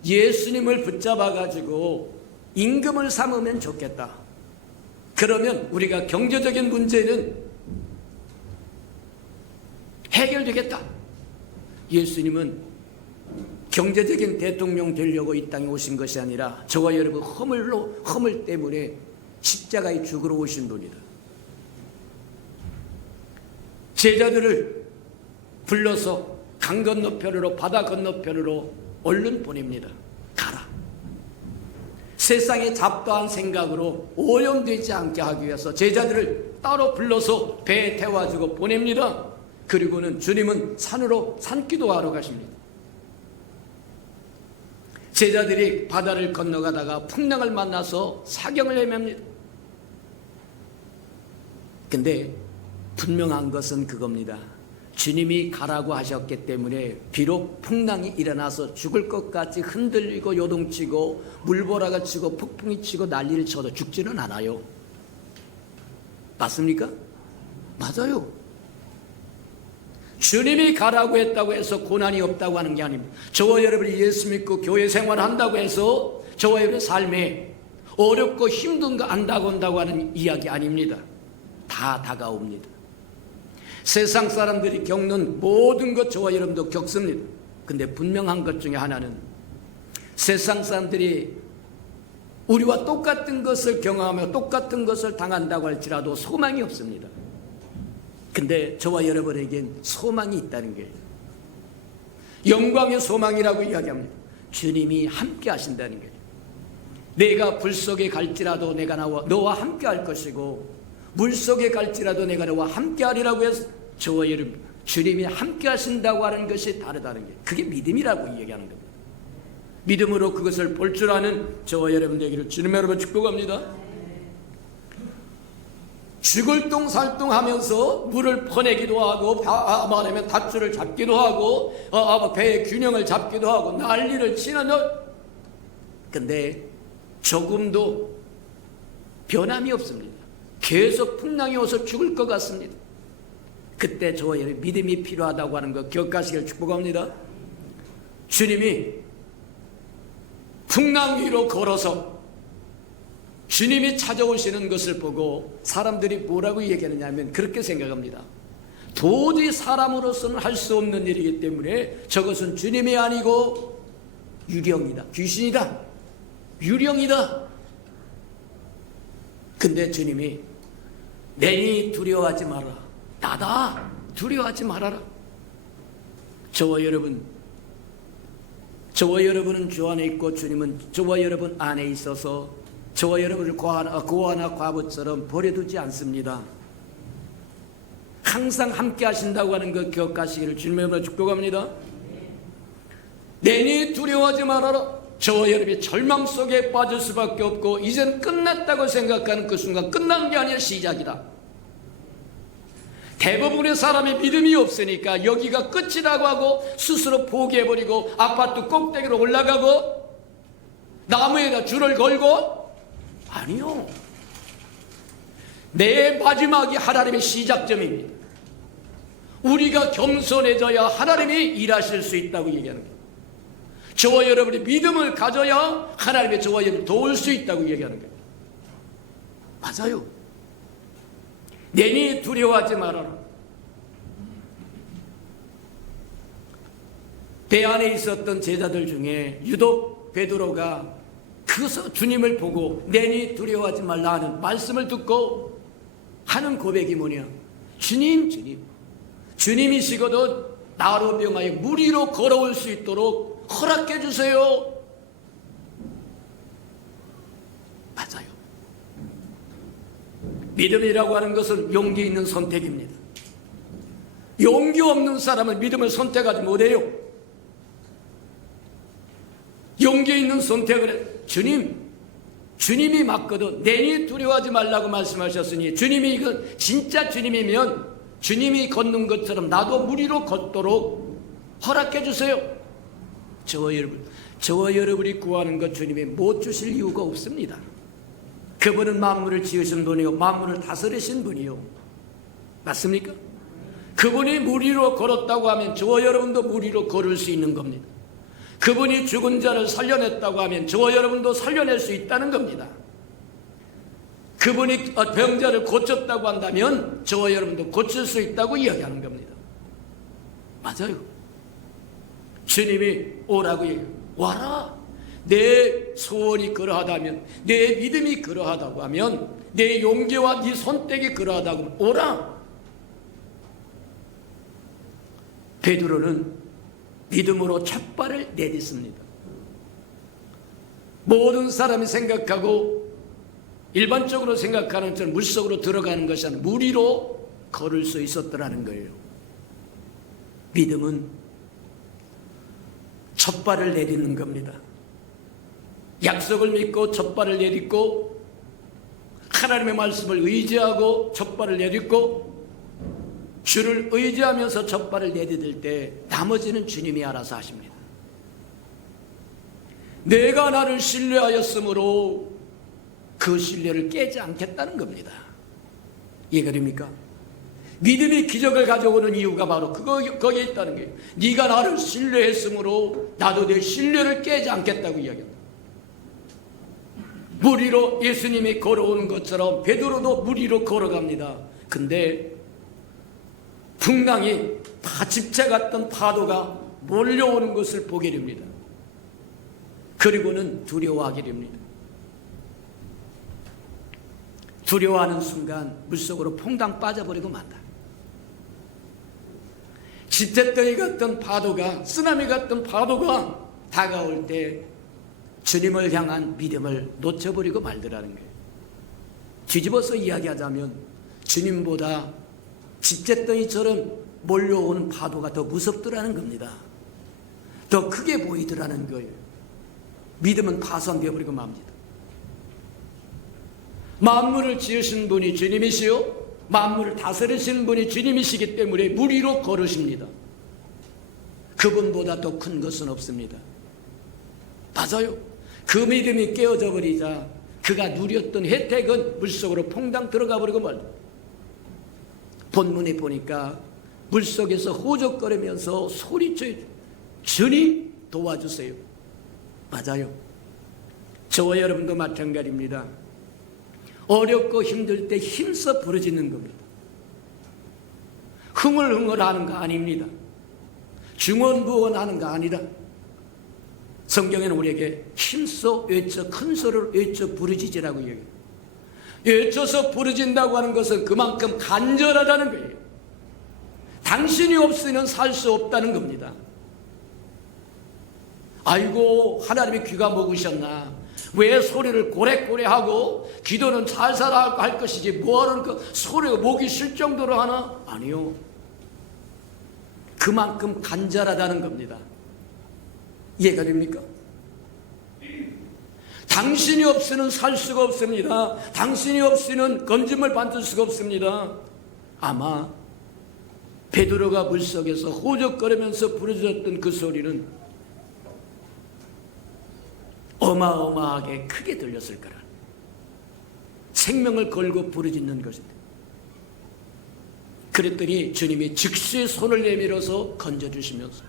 예수님을 붙잡아 가지고 임금을 삼으면 좋겠다. 그러면 우리가 경제적인 문제는 해결되겠다. 예수님은 경제적인 대통령 되려고 이 땅에 오신 것이 아니라 저와 여러분 허물 때문에 십자가에 죽으러 오신 분이다. 제자들을 불러서 강 건너편으로 바다 건너편으로 얼른 보냅니다. 가라. 세상에 잡다한 생각으로 오염되지 않게 하기 위해서 제자들을 따로 불러서 배에 태워주고 보냅니다. 그리고는 주님은 산으로 산기도하러 가십니다. 제자들이 바다를 건너가다가 풍랑을 만나서 사경을 헤맵니다. 근데 분명한 것은 그겁니다. 주님이 가라고 하셨기 때문에 비록 풍랑이 일어나서 죽을 것 같이 흔들리고 요동치고 물보라가 치고 폭풍이 치고 난리를 쳐도 죽지는 않아요. 맞습니까? 맞아요. 주님이 가라고 했다고 해서 고난이 없다고 하는 게 아닙니다. 저와 여러분이 예수 믿고 교회 생활한다고 해서 저와 여러분의 삶에 어렵고 힘든 거 안 다가온다고 하는 이야기 아닙니다. 다 다가옵니다. 세상 사람들이 겪는 모든 것 저와 여러분도 겪습니다. 근데 분명한 것 중에 하나는 세상 사람들이 우리와 똑같은 것을 경험하며 똑같은 것을 당한다고 할지라도 소망이 없습니다. 근데 저와 여러분에겐 소망이 있다는 거예요. 영광의 소망이라고 이야기합니다. 주님이 함께 하신다는 거예요. 내가 불 속에 갈지라도 내가 너와 함께 할 것이고 물 속에 갈지라도 내가 너와 함께 하리라고 해서 저와 여러분 주님이 함께 하신다고 하는 것이 다르다는 게 그게 믿음이라고 이야기하는 겁니다. 믿음으로 그것을 볼 줄 아는 저와 여러분 되기를 주님의 이름으로 축복합니다. 죽을 똥 살똥하면서 물을 퍼내기도 하고 말하면 밧줄을 잡기도 하고 배의 균형을 잡기도 하고 난리를 치는 근데 조금도 변함이 없습니다. 계속 풍랑이 와서 죽을 것 같습니다. 그때 저와 여러분 믿음이 필요하다고 하는 거 기억하시길 축복합니다. 주님이 풍랑 위로 걸어서 주님이 찾아오시는 것을 보고 사람들이 뭐라고 얘기하느냐 하면 그렇게 생각합니다. 도저히 사람으로서는 할 수 없는 일이기 때문에 저것은 주님이 아니고 유령이다, 귀신이다, 유령이다. 근데 주님이 내니 두려워하지 말아라, 나다, 두려워하지 말아라. 저와 여러분은 주 안에 있고 주님은 저와 여러분 안에 있어서 저와 여러분을 고아나 과부처럼 버려두지 않습니다. 항상 함께 하신다고 하는 것 기억하시기를 주님으로 축복합니다. 내니 두려워하지 말아라. 저와 여러분이 절망 속에 빠질 수밖에 없고 이젠 끝났다고 생각하는 그 순간 끝난 게 아니라 시작이다. 대부분의 사람이 믿음이 없으니까 여기가 끝이라고 하고 스스로 포기해버리고 아파트 꼭대기로 올라가고 나무에다 줄을 걸고, 아니요, 내 마지막이 하나님의 시작점입니다. 우리가 겸손해져야 하나님이 일하실 수 있다고 얘기하는 거예요. 저와 여러분이 믿음을 가져야 하나님의 저와 여러분을 도울 수 있다고 얘기하는 거예요. 맞아요. 내니 두려워하지 말아라. 배 안에 있었던 제자들 중에 유독 베드로가 그서 주님을 보고 내니 두려워하지 말라 하는 말씀을 듣고 하는 고백이 뭐냐? 주님이시거든 나로 병하여 물 위로 걸어올 수 있도록 허락해 주세요. 맞아요. 믿음이라고 하는 것은 용기 있는 선택입니다. 용기 없는 사람은 믿음을 선택하지 못해요. 용기 있는 선택을 해. 주님이 맞거든 내니 두려워하지 말라고 말씀하셨으니 주님이 이건 진짜 주님이면 주님이 걷는 것처럼 나도 물 위로 걷도록 허락해 주세요. 저와 여러분이 구하는 것 주님이 못 주실 이유가 없습니다. 그분은 만물을 지으신 분이요 만물을 다스리신 분이요, 맞습니까? 그분이 물 위로 걸었다고 하면 저와 여러분도 물 위로 걸을 수 있는 겁니다. 그분이 죽은 자를 살려냈다고 하면 저와 여러분도 살려낼 수 있다는 겁니다. 그분이 병자를 고쳤다고 한다면 저와 여러분도 고칠 수 있다고 이야기하는 겁니다. 맞아요. 주님이 오라고 얘기해요. 와라. 내 소원이 그러하다면, 내 믿음이 그러하다고 하면, 내 용기와 네 선택이 그러하다고 하면 오라. 베드로는 믿음으로 첫 발을 내딛습니다. 모든 사람이 생각하고 일반적으로 생각하는 것처럼 물속으로 들어가는 것이 아니라 물 위로 걸을 수 있었더라는 거예요. 믿음은 첫 발을 내딛는 겁니다. 약속을 믿고 첫 발을 내딛고 하나님의 말씀을 의지하고 첫 발을 내딛고 주를 의지하면서 첫 발을 내디딜 때 나머지는 주님이 알아서 하십니다. 내가 나를 신뢰하였으므로 그 신뢰를 깨지 않겠다는 겁니다. 이해가 됩니까? 믿음이 기적을 가져오는 이유가 바로 거기에 있다는 거예요. 네가 나를 신뢰했으므로 나도 내 신뢰를 깨지 않겠다고 이야기합니다. 물 위로 예수님이 걸어오는 것처럼 베드로도 물 위로 걸어갑니다. 근데 풍랑이 집채 같던 파도가 몰려오는 것을 보게 됩니다. 그리고는 두려워하게 됩니다. 두려워하는 순간 물속으로 퐁당 빠져버리고 만다. 집채더위 같던 파도가, 쓰나미 같던 파도가 다가올 때 주님을 향한 믿음을 놓쳐버리고 말더라는 거예요. 뒤집어서 이야기하자면 주님보다 집재덩이처럼 몰려오는 파도가 더 무섭더라는 겁니다. 더 크게 보이더라는 거예요. 믿음은 파손되어버리고 맙니다. 만물을 지으신 분이 주님이시요 만물을 다스리시는 분이 주님이시기 때문에 물 위로 걸으십니다. 그분보다 더 큰 것은 없습니다. 맞아요. 그 믿음이 깨어져 버리자 그가 누렸던 혜택은 물속으로 퐁당 들어가 버리고 말다. 본문에 보니까 물속에서 호적거리면서 소리쳐요. 주님 도와주세요. 맞아요. 저와 여러분도 마찬가지입니다. 어렵고 힘들 때 힘써 부르짖는 겁니다. 흥얼흥얼하는 거 아닙니다. 중언부언하는 거 아니라 성경에는 우리에게 힘써 외쳐 큰 소리로 외쳐 부르짖으라고 얘기해요. 외쳐서 부르짖는다고 하는 것은 그만큼 간절하다는 거예요. 당신이 없으면 살 수 없다는 겁니다. 아이고 하나님이 귀가 먹으셨나, 왜 소리를 고래고래하고 기도는 살살 할 것이지 뭐하는 그 소리가 목이 쉴 정도로 하나? 아니요. 그만큼 간절하다는 겁니다. 이해가 됩니까? 당신이 없이는 살 수가 없습니다. 당신이 없이는 건짐을 받을 수가 없습니다. 아마 베드로가 물속에서 호적거리면서 부르짖었던 그 소리는 어마어마하게 크게 들렸을 거라. 생명을 걸고 부르짖는 것입니다. 그랬더니 주님이 즉시 손을 내밀어서 건져주시면서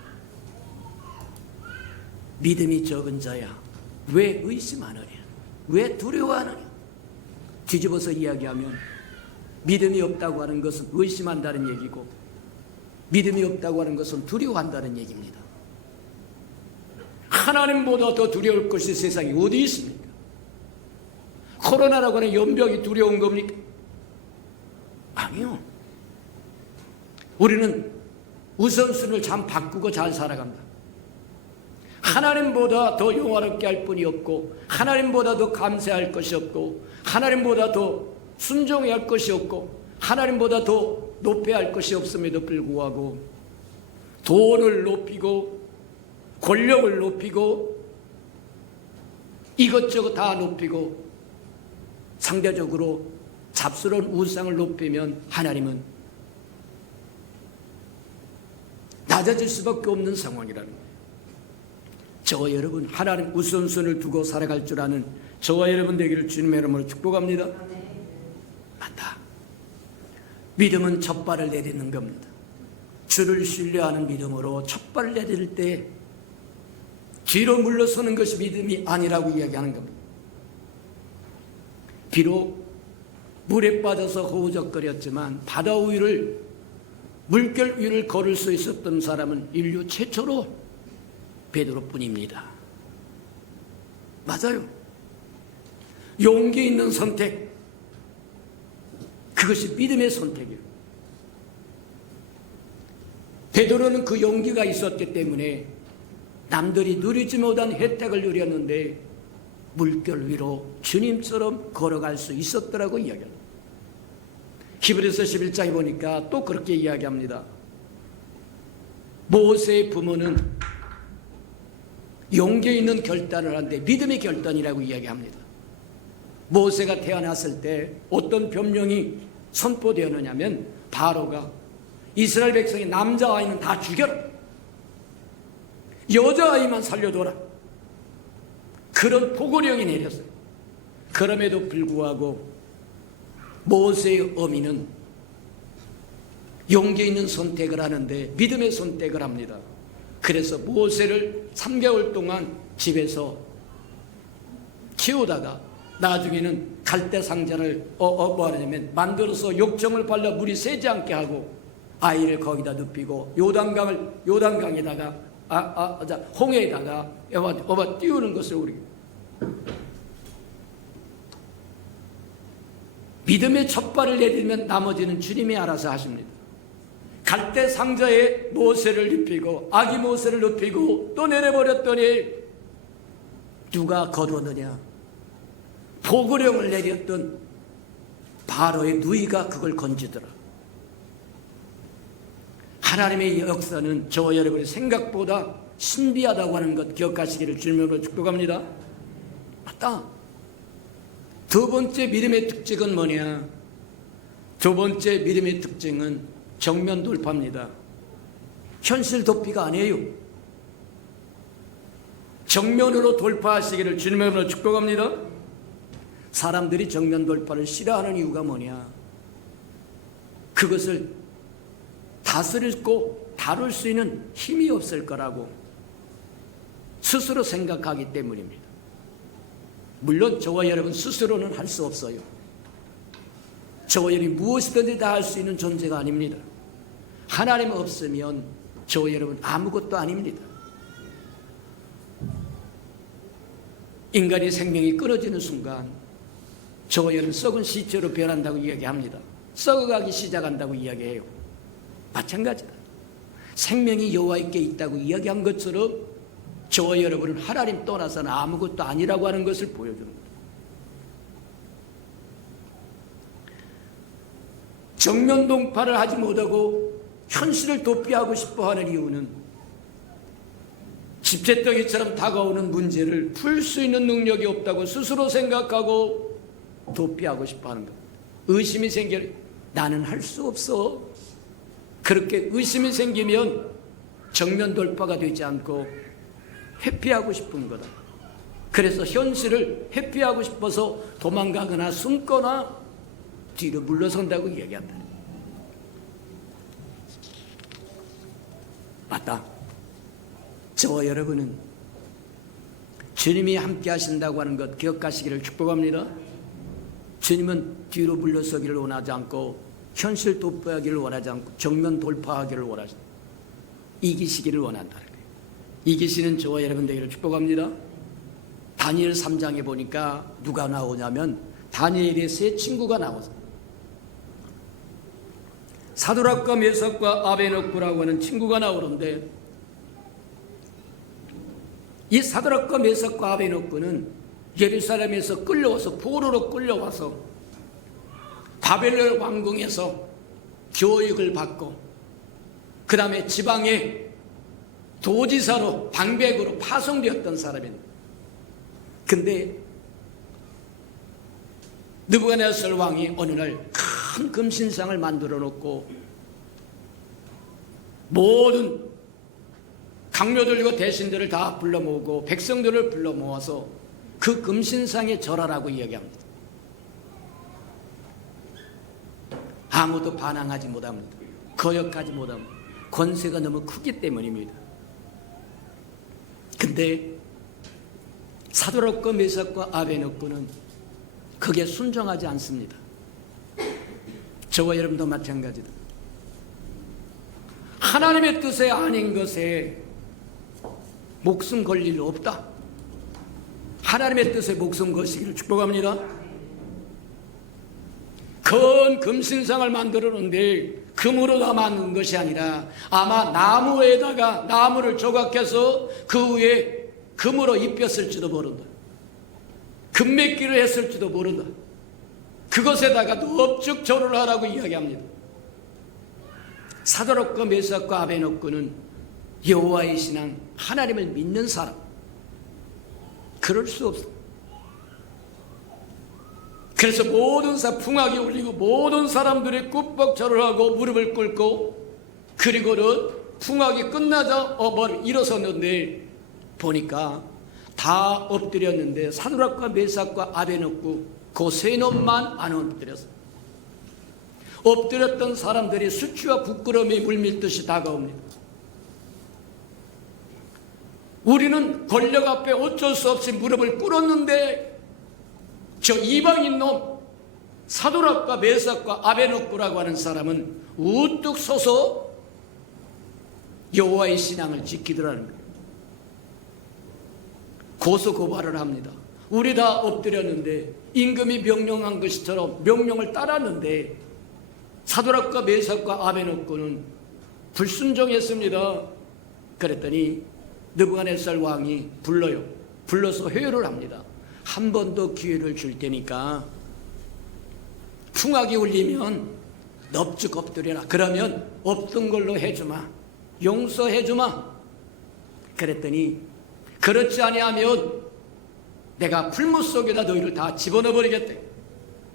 믿음이 적은 자야 왜 의심하느냐, 왜 두려워하느냐. 뒤집어서 이야기하면 믿음이 없다고 하는 것은 의심한다는 얘기고, 믿음이 없다고 하는 것은 두려워한다는 얘기입니다. 하나님보다 더 두려울 것이 세상에 어디 있습니까? 코로나라고 하는 연병이 두려운 겁니까? 아니요. 우리는 우선순위를 참 바꾸고 잘 살아갑니다. 하나님보다 더 영화롭게 할 뿐이 없고, 하나님보다 더 감사할 것이 없고, 하나님보다 더 순종해야 할 것이 없고, 하나님보다 더 높여야 할 것이 없음에도 불구하고 돈을 높이고 권력을 높이고 이것저것 다 높이고 상대적으로 잡스러운 우상을 높이면 하나님은 낮아질 수밖에 없는 상황이라는 거예요. 저와 여러분, 하나님 우선순위를 두고 살아갈 줄 아는 저와 여러분 되기를 주님의 이름으로 축복합니다. 맞다. 믿음은 첫 발을 내딛는 겁니다. 주를 신뢰하는 믿음으로 첫 발을 내딛을 때 뒤로 물러서는 것이 믿음이 아니라고 이야기하는 겁니다. 비록 물에 빠져서 허우적거렸지만 바다 위를, 물결 위를 걸을 수 있었던 사람은 인류 최초로 베드로뿐입니다. 맞아요. 용기 있는 선택, 그것이 믿음의 선택이에요. 베드로는 그 용기가 있었기 때문에 남들이 누리지 못한 혜택을 누렸는데 물결 위로 주님처럼 걸어갈 수 있었더라고 이야기합니다. 히브리서 11장에 보니까 또 그렇게 이야기합니다. 모세의 부모는 용기 있는 결단을 하는데 믿음의 결단이라고 이야기합니다. 모세가 태어났을 때 어떤 변명이 선포되었느냐면 바로가 이스라엘 백성의 남자아이는 다 죽여라, 여자아이만 살려둬라, 그런 포고령이 내렸어요. 그럼에도 불구하고 모세의 어미는 용기 있는 선택을 하는데 믿음의 선택을 합니다. 그래서 모세를 3개월 동안 집에서 키우다가 나중에는 갈대 상자를 뭐 하냐면 만들어서 욕정을 발라 물이 새지 않게 하고 아이를 거기다 눕히고 요단강에다가 홍해에다가 띄우는 것을 우리 믿음의 첫 발을 내딛면 나머지는 주님이 알아서 하십니다. 갈대 상자에 모세를 눕히고 아기 모세를 눕히고 또 내려버렸더니 누가 거두느냐? 포고령을 내렸던 바로의 누이가 그걸 건지더라. 하나님의 역사는 저와 여러분의 생각보다 신비하다고 하는 것 기억하시기를 주님으로 축복합니다. 맞다. 두 번째 믿음의 특징은 뭐냐? 두 번째 믿음의 특징은 정면 돌파입니다. 현실 도피가 아니에요. 정면으로 돌파하시기를 주님으로 축복합니다. 사람들이 정면 돌파를 싫어하는 이유가 뭐냐? 그것을 다스리고 다룰 수 있는 힘이 없을 거라고 스스로 생각하기 때문입니다. 물론 저와 여러분 스스로는 할 수 없어요. 저와 여러분이 무엇이든지 다 할 수 있는 존재가 아닙니다. 하나님 없으면 저와 여러분 아무것도 아닙니다. 인간의 생명이 끊어지는 순간 저와 여러분 썩은 시체로 변한다고 이야기합니다. 썩어가기 시작한다고 이야기해요. 마찬가지다. 생명이 여호와께 있다고 이야기한 것처럼 저와 여러분은 하나님 떠나서는 아무것도 아니라고 하는 것을 보여줍니다. 정면 동파를 하지 못하고 현실을 도피하고 싶어하는 이유는 집채덩이처럼 다가오는 문제를 풀 수 있는 능력이 없다고 스스로 생각하고 도피하고 싶어하는 것. 의심이 생겨 나는 할 수 없어. 그렇게 의심이 생기면 정면 돌파가 되지 않고 회피하고 싶은 거다. 그래서 현실을 회피하고 싶어서 도망가거나 숨거나 뒤로 물러선다고 이야기한다. 맞다. 저와 여러분은 주님이 함께 하신다고 하는 것 기억하시기를 축복합니다. 주님은 뒤로 물러서기를 원하지 않고 현실 도피하기를 원하지 않고 정면 돌파하기를 원하지, 이기시기를 원한다는 거예요. 이기시는 저와 여러분 되기를 축복합니다. 다니엘 3장에 보니까 누가 나오냐면 다니엘의 세 친구가 나오죠. 사드락과 메삭과 아베느고라고 하는 친구가 나오는데, 이 사드락과 메삭과 아베느고는 예루살렘에서 끌려와서 포로로 끌려와서 바벨론 왕궁에서 교육을 받고 그 다음에 지방의 도지사로 방백으로 파송되었던 사람입니다. 근데 느부갓네살 왕이 어느 날 큰 금신상을 만들어 놓고 모든 강묘들과 대신들을 다 불러 모으고 백성들을 불러 모아서 그 금신상에 절하라고 이야기합니다. 아무도 반항하지 못합니다. 거역하지 못합니다. 권세가 너무 크기 때문입니다. 근데 사드락과 메삭과 아베느고는 그게 순종하지 않습니다. 저와 여러분도 마찬가지다. 하나님의 뜻에 아닌 것에 목숨 걸 일 없다. 하나님의 뜻에 목숨 거시기를 축복합니다. 큰 금신상을 만들었는데 금으로 다 만든 것이 아니라 아마 나무에다가 나무를 조각해서 그 위에 금으로 입혔을지도 모른다. 금메기를 했을지도 모른다. 그것에다가 넙죽 절을 하라고 이야기합니다. 사드락과 메삭과 아베느고는 여호와의 신앙, 하나님을 믿는 사람. 그럴 수 없어. 그래서 모든 풍악이 울리고 모든 사람들이 꾹벅 절을 하고 무릎을 꿇고, 그리고는 풍악이 끝나자 일어섰는데 보니까 다 엎드렸는데 사드락과 메삭과 아베느고 그 세 놈만 안 엎드렸어. 엎드렸던 사람들이 수치와 부끄러움이 물밀듯이 다가옵니다. 우리는 권력 앞에 어쩔 수 없이 무릎을 꿇었는데 저 이방인 놈 사드락과 메삭과 아베느고라고 하는 사람은 우뚝 서서 여호와의 신앙을 지키더라는 거예요. 고소 고발을 합니다. 우리 다 엎드렸는데 임금이 명령한 것처럼 명령을 따랐는데 사드락과 메삭과 아베느고는 불순종했습니다. 그랬더니 느부갓네살 왕이 불러서 회유를 합니다. 한 번 더 기회를 줄 테니까 풍악이 울리면 넙죽 엎드려라. 그러면 없던 걸로 해주마. 용서해주마. 그랬더니 그렇지 아니하면 내가 풀무 속에다 너희를 다 집어넣어 버리겠대.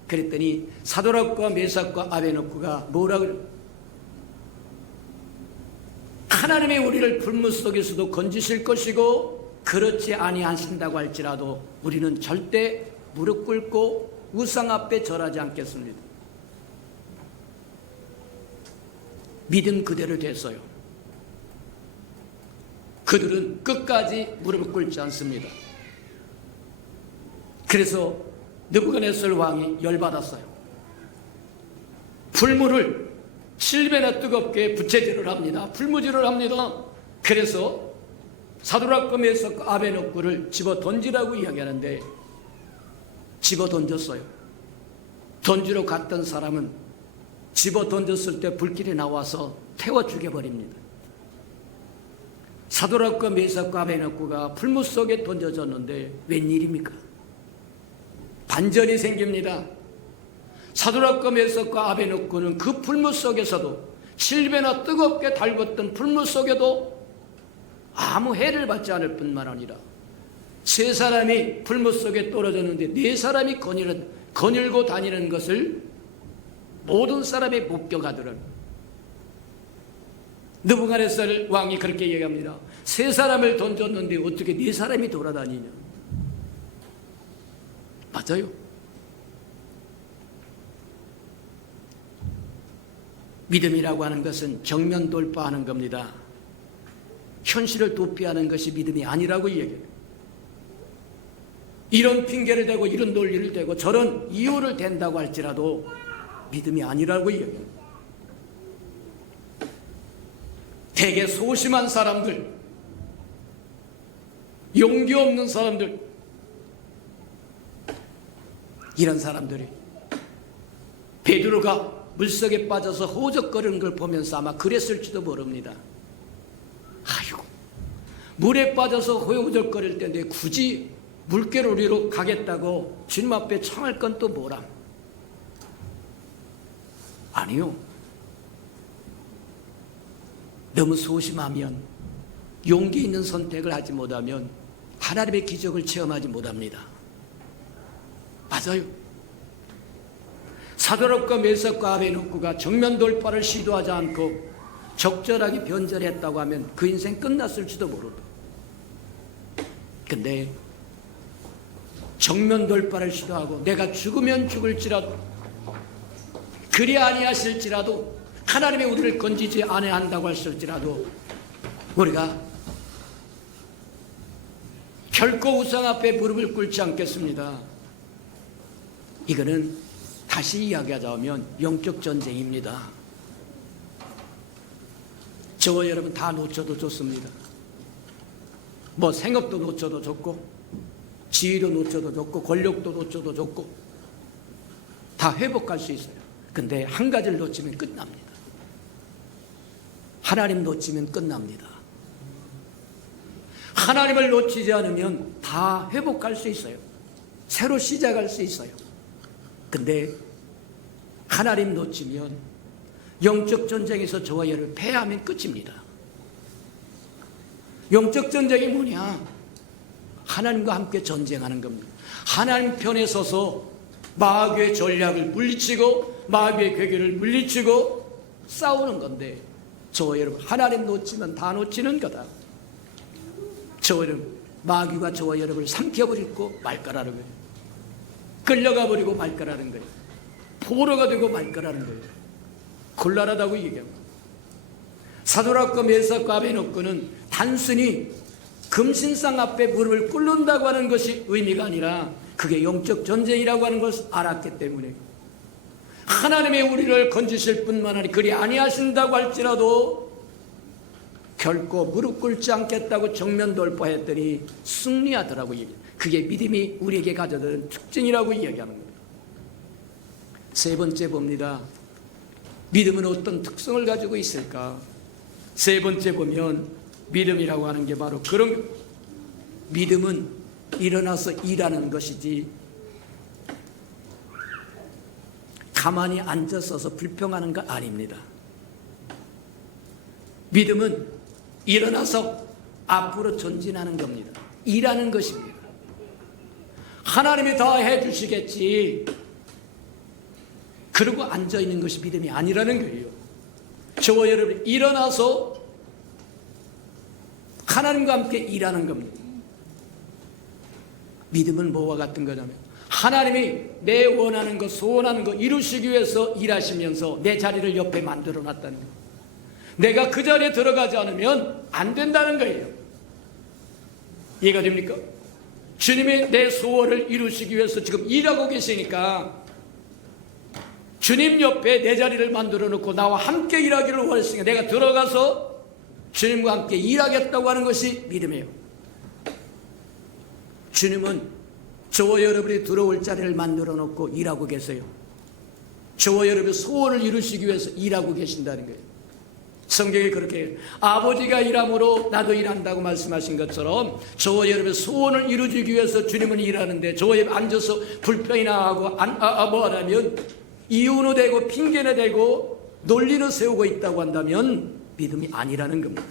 그랬더니 사드락과 메삭과 아베느고가 뭐라 그래? 하나님이 우리를 풀무 속에서도 건지실 것이고 그렇지 아니하신다고 할지라도 우리는 절대 무릎 꿇고 우상 앞에 절하지 않겠습니다. 믿음 그대로 됐어요. 그들은 끝까지 무릎을 꿇지 않습니다. 그래서 느부갓네살 왕이 열받았어요. 풀무를 7배나 뜨겁게 부채질을 합니다. 풀무질을 합니다. 그래서 사도락과 메석과 아베노고를 집어 던지라고 이야기하는데 집어 던졌어요. 던지러 갔던 사람은 집어 던졌을 때 불길이 나와서 태워 죽여버립니다. 사도락과 메석과 아베노고가 풀무 속에 던져졌는데 웬일입니까? 반전이 생깁니다. 사도락과 메석과 아베노고는 그 풀무 속에서도 7배나 뜨겁게 달궜던 풀무 속에도 아무 해를 받지 않을 뿐만 아니라 세 사람이 풀무 속에 떨어졌는데 네 사람이 거닐고 다니는 것을 모든 사람이 목격하더라. 느부갓네살 왕이 그렇게 얘기합니다. 세 사람을 던졌는데 어떻게 네 사람이 돌아다니냐. 맞아요. 믿음이라고 하는 것은 정면 돌파하는 겁니다. 현실을 도피하는 것이 믿음이 아니라고 얘기해요. 이런 핑계를 대고 이런 논리를 대고 저런 이유를 댄다고 할지라도 믿음이 아니라고 얘기해요. 되게 소심한 사람들, 용기 없는 사람들, 이런 사람들이 베드로가 물속에 빠져서 호적거리는 걸 보면서 아마 그랬을지도 모릅니다. 아이고, 물에 빠져서 호적거릴 때인데 굳이 물개로리로 가겠다고 주님 앞에 청할 건 또 뭐람? 아니요. 너무 소심하면, 용기 있는 선택을 하지 못하면 하나님의 기적을 체험하지 못합니다. 맞아요. 사도락과 메석과 아베노고가 정면 돌파를 시도하지 않고 적절하게 변절했다고 하면 그 인생 끝났을지도 모른다. 근데 정면 돌파를 시도하고 내가 죽으면 죽을지라도 그리 아니하실지라도 하나님이 우리를 건지지 아니한다고 했을지라도 우리가 결코 우상 앞에 무릎을 꿇지 않겠습니다. 이거는 다시 이야기하자면 영적 전쟁입니다. 저와 여러분 다 놓쳐도 좋습니다. 뭐 생업도 놓쳐도 좋고 지위도 놓쳐도 좋고 권력도 놓쳐도 좋고 다 회복할 수 있어요. 근데 한 가지를 놓치면 끝납니다. 하나님 놓치면 끝납니다. 하나님을 놓치지 않으면 다 회복할 수 있어요. 새로 시작할 수 있어요. 근데 하나님 놓치면 영적 전쟁에서 저와 여러분 패하면 끝입니다. 영적 전쟁이 뭐냐? 하나님과 함께 전쟁하는 겁니다. 하나님 편에 서서 마귀의 전략을 물리치고 마귀의 괴계를 물리치고 싸우는 건데 저와 여러분 하나님 놓치면 다 놓치는 거다. 저와 여러분 마귀가 저와 여러분을 삼켜버리고 말 거라는 거예요. 끌려가 버리고 말 거라는 거예요. 포로가 되고 말 거라는 거예요. 곤란하다고 얘기합니다. 사도락과 메석과 아베노고는 단순히 금신상 앞에 무릎을 꿇는다고 하는 것이 의미가 아니라 그게 영적 전쟁이라고 하는 것을 알았기 때문에 하나님의 우리를 건지실 뿐만 아니라 그리 아니하신다고 할지라도 결코 무릎 꿇지 않겠다고 정면 돌파했더니 승리하더라고요. 그게 믿음이 우리에게 가져다는 특징이라고 이야기하는 겁니다. 세 번째 봅니다. 믿음은 어떤 특성을 가지고 있을까? 세 번째 보면 믿음이라고 하는 게 바로 그런 믿음은 일어나서 일하는 것이지 가만히 앉아서서 불평하는 거 아닙니다. 믿음은 일어나서 앞으로 전진하는 겁니다. 일하는 것입니다. 하나님이 다 해주시겠지 그러고 앉아있는 것이 믿음이 아니라는 거예요. 저와 여러분 일어나서 하나님과 함께 일하는 겁니다. 믿음은 뭐와 같은 거냐면 하나님이 내 원하는 것, 소원하는 것 이루시기 위해서 일하시면서 내 자리를 옆에 만들어 놨다는 거예요. 내가 그 자리에 들어가지 않으면 안 된다는 거예요. 이해가 됩니까? 주님이 내 소원을 이루시기 위해서 지금 일하고 계시니까 주님 옆에 내 자리를 만들어 놓고 나와 함께 일하기를 원했으니까 내가 들어가서 주님과 함께 일하겠다고 하는 것이 믿음이에요. 주님은 저와 여러분이 들어올 자리를 만들어 놓고 일하고 계세요. 저와 여러분의 소원을 이루시기 위해서 일하고 계신다는 거예요. 성경에 그렇게 아버지가 일함으로 나도 일한다고 말씀하신 것처럼 저와 여러분의 소원을 이루기 위해서 주님은 일하는데 저와 여러분 앉아서 불평이나 하고 뭐하냐면 이유는 되고 핑계는 되고 논리는 세우고 있다고 한다면 믿음이 아니라는 겁니다.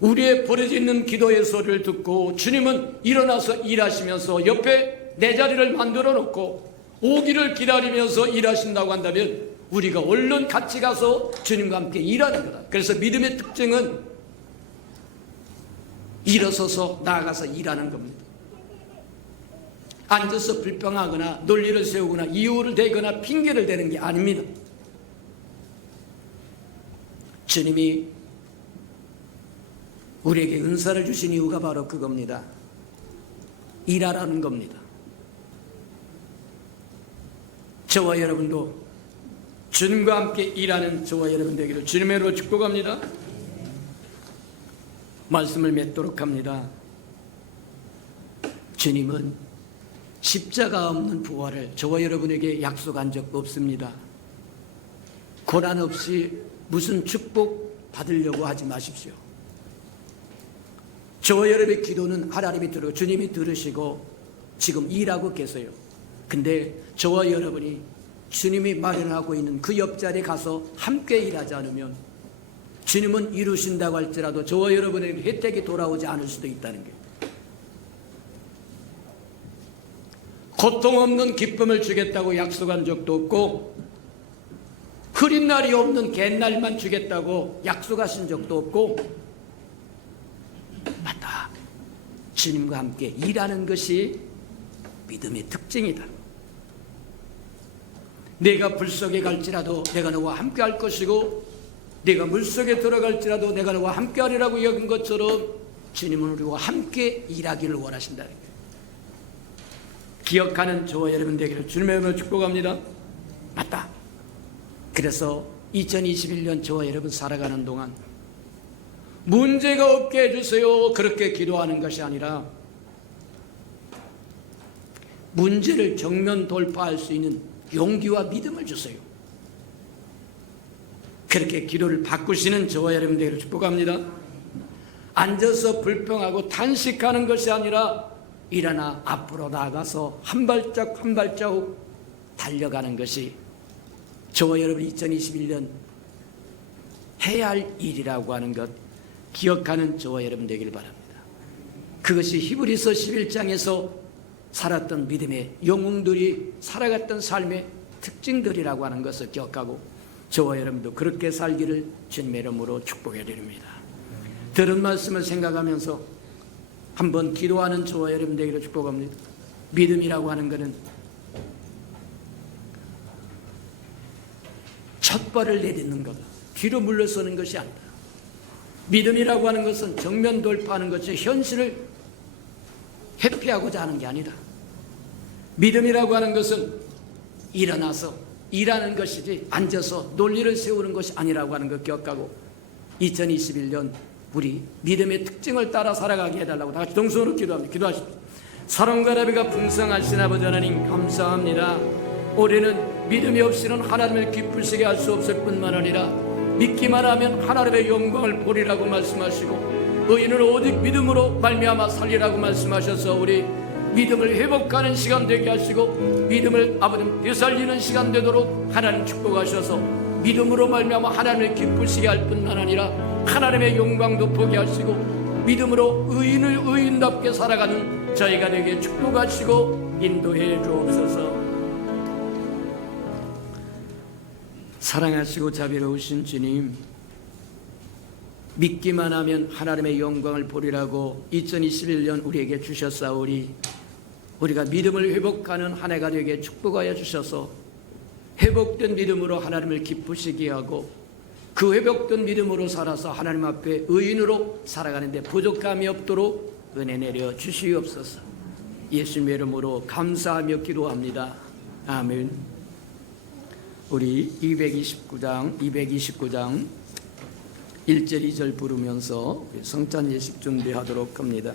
우리의 버려지는 기도의 소리를 듣고 주님은 일어나서 일하시면서 옆에 내 자리를 만들어 놓고 오기를 기다리면서 일하신다고 한다면 우리가 얼른 같이 가서 주님과 함께 일하는 거다. 그래서 믿음의 특징은 일어서서 나아가서 일하는 겁니다. 앉아서 불평하거나 논리를 세우거나 이유를 대거나 핑계를 대는 게 아닙니다. 주님이 우리에게 은사를 주신 이유가 바로 그겁니다. 일하라는 겁니다. 저와 여러분도 주님과 함께 일하는 저와 여러분 되기를 주님의 이름으로 축복합니다. 말씀을 맺도록 합니다. 주님은 십자가 없는 부활을 저와 여러분에게 약속한 적 없습니다. 고난 없이 무슨 축복 받으려고 하지 마십시오. 저와 여러분의 기도는 하나님이 들으고 주님이 들으시고 지금 일하고 계세요. 근데 저와 여러분이 주님이 마련하고 있는 그 옆자리에 가서 함께 일하지 않으면 주님은 이루신다고 할지라도 저와 여러분에게 혜택이 돌아오지 않을 수도 있다는 거예요. 고통 없는 기쁨을 주겠다고 약속한 적도 없고 흐린 날이 없는 갯날만 주겠다고 약속하신 적도 없고 맞다. 주님과 함께 일하는 것이 믿음의 특징이다. 내가 불 속에 갈지라도 내가 너와 함께 할 것이고 내가 물 속에 들어갈지라도 내가 너와 함께 하리라고 여긴 것처럼 주님은 우리와 함께 일하기를 원하신다는 거예요. 기억하는 저와 여러분 되기를 주님의 이름으로 축복합니다. 맞다. 그래서 2021년 저와 여러분 살아가는 동안 문제가 없게 해주세요 그렇게 기도하는 것이 아니라 문제를 정면 돌파할 수 있는 용기와 믿음을 주세요. 그렇게 기도를 바꾸시는 저와 여러분 되기를 축복합니다. 앉아서 불평하고 탄식하는 것이 아니라 일어나 앞으로 나아가서 한 발짝 한 발자국 달려가는 것이 저와 여러분 2021년 해야 할 일이라고 하는 것 기억하는 저와 여러분 되기를 바랍니다. 그것이 히브리서 11장에서 살았던 믿음의 영웅들이 살아갔던 삶의 특징들이라고 하는 것을 기억하고 저와 여러분도 그렇게 살기를 주님의 이름으로 축복해 드립니다. 들은 말씀을 생각하면서 한번 기도하는 저와 여러분 되기를 축복합니다. 믿음이라고 하는 것은 첫 발을 내딛는 것, 뒤로 물러서는 것이 아니다. 믿음이라고 하는 것은 정면 돌파하는 것이 현실을 회피하고자 하는 게 아니다. 믿음이라고 하는 것은 일어나서 일하는 것이지 앉아서 논리를 세우는 것이 아니라고 하는 것 기억하고 2021년 우리 믿음의 특징을 따라 살아가게 해달라고 다 같이 동성으로 기도합니다. 기도하십시오. 사랑과 자비가 풍성하신 아버지 하나님 감사합니다. 올해는 믿음이 없이는 하나님을 기쁘시게 할 수 없을 뿐만 아니라 믿기만 하면 하나님의 영광을 보리라고 말씀하시고 의인은 오직 믿음으로 말미암아 살리라고 말씀하셔서 우리 믿음을 회복하는 시간 되게 하시고 믿음을 아버지 되살리는 시간 되도록 하나님 축복하셔서 믿음으로 말미암아 하나님을 기쁘시게 할 뿐만 아니라 하나님의 영광도 보게 하시고 믿음으로 의인을 의인답게 살아가는 저희가 되게 축복하시고 인도해 주옵소서. 사랑하시고 자비로우신 주님, 믿기만 하면 하나님의 영광을 보리라고 2021년 우리에게 주셨사오니 우리가 믿음을 회복하는 한 해가 되게 축복하여 주셔서 회복된 믿음으로 하나님을 기쁘시게 하고 그 회복된 믿음으로 살아서 하나님 앞에 의인으로 살아가는데 부족함이 없도록 은혜 내려 주시옵소서. 예수님의 이름으로 감사하며 기도합니다. 아멘. 우리 229장 1절 2절 부르면서 성찬 예식 준비하도록 합니다.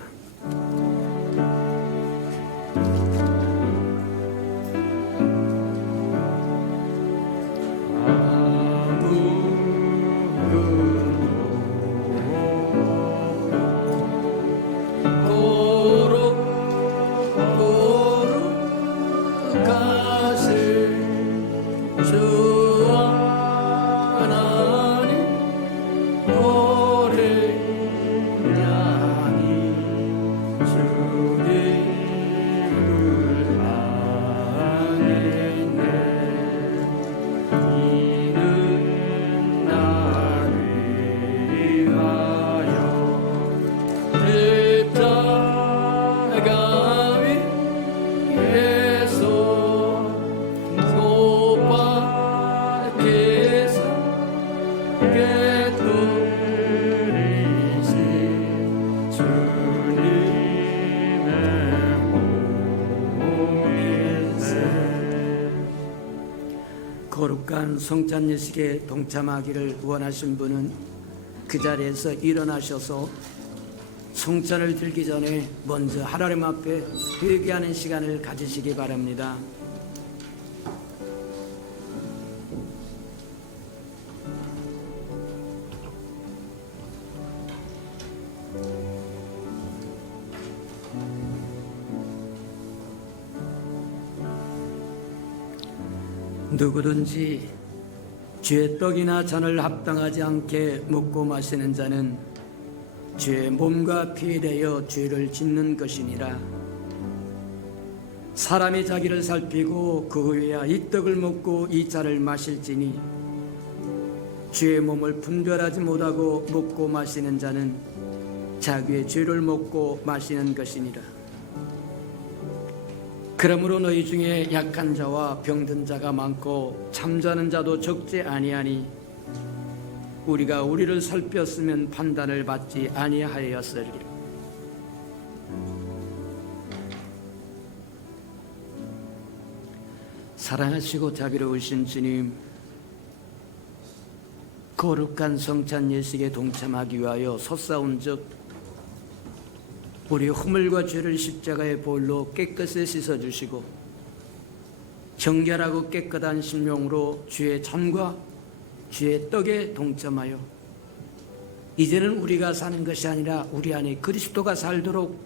거룩한 성찬 예식에 동참하기를 원하신 분은 그 자리에서 일어나셔서 성찬을 들기 전에 먼저 하나님 앞에 회개하는 시간을 가지시기 바랍니다. 누구든지 주의 떡이나 잔을 합당하지 않게 먹고 마시는 자는 주의 몸과 피에 대하여 죄를 짓는 것이니라. 사람이 자기를 살피고 그 후에야 이 떡을 먹고 이 잔을 마실지니 주의 몸을 분별하지 못하고 먹고 마시는 자는 자기의 죄를 먹고 마시는 것이니라. 그러므로 너희 중에 약한 자와 병든 자가 많고 잠자는 자도 적지 아니하니 우리가 우리를 살폈으면 판단을 받지 아니하였으리라. 사랑하시고 자비로우신 주님, 거룩한 성찬 예식에 동참하기 위하여 솟아온 즉 우리 허물과 죄를 십자가의 보혈로 깨끗이 씻어주시고 정결하고 깨끗한 심령으로 주의 잔과 주의 떡에 동참하여 이제는 우리가 사는 것이 아니라 우리 안에 그리스도가 살도록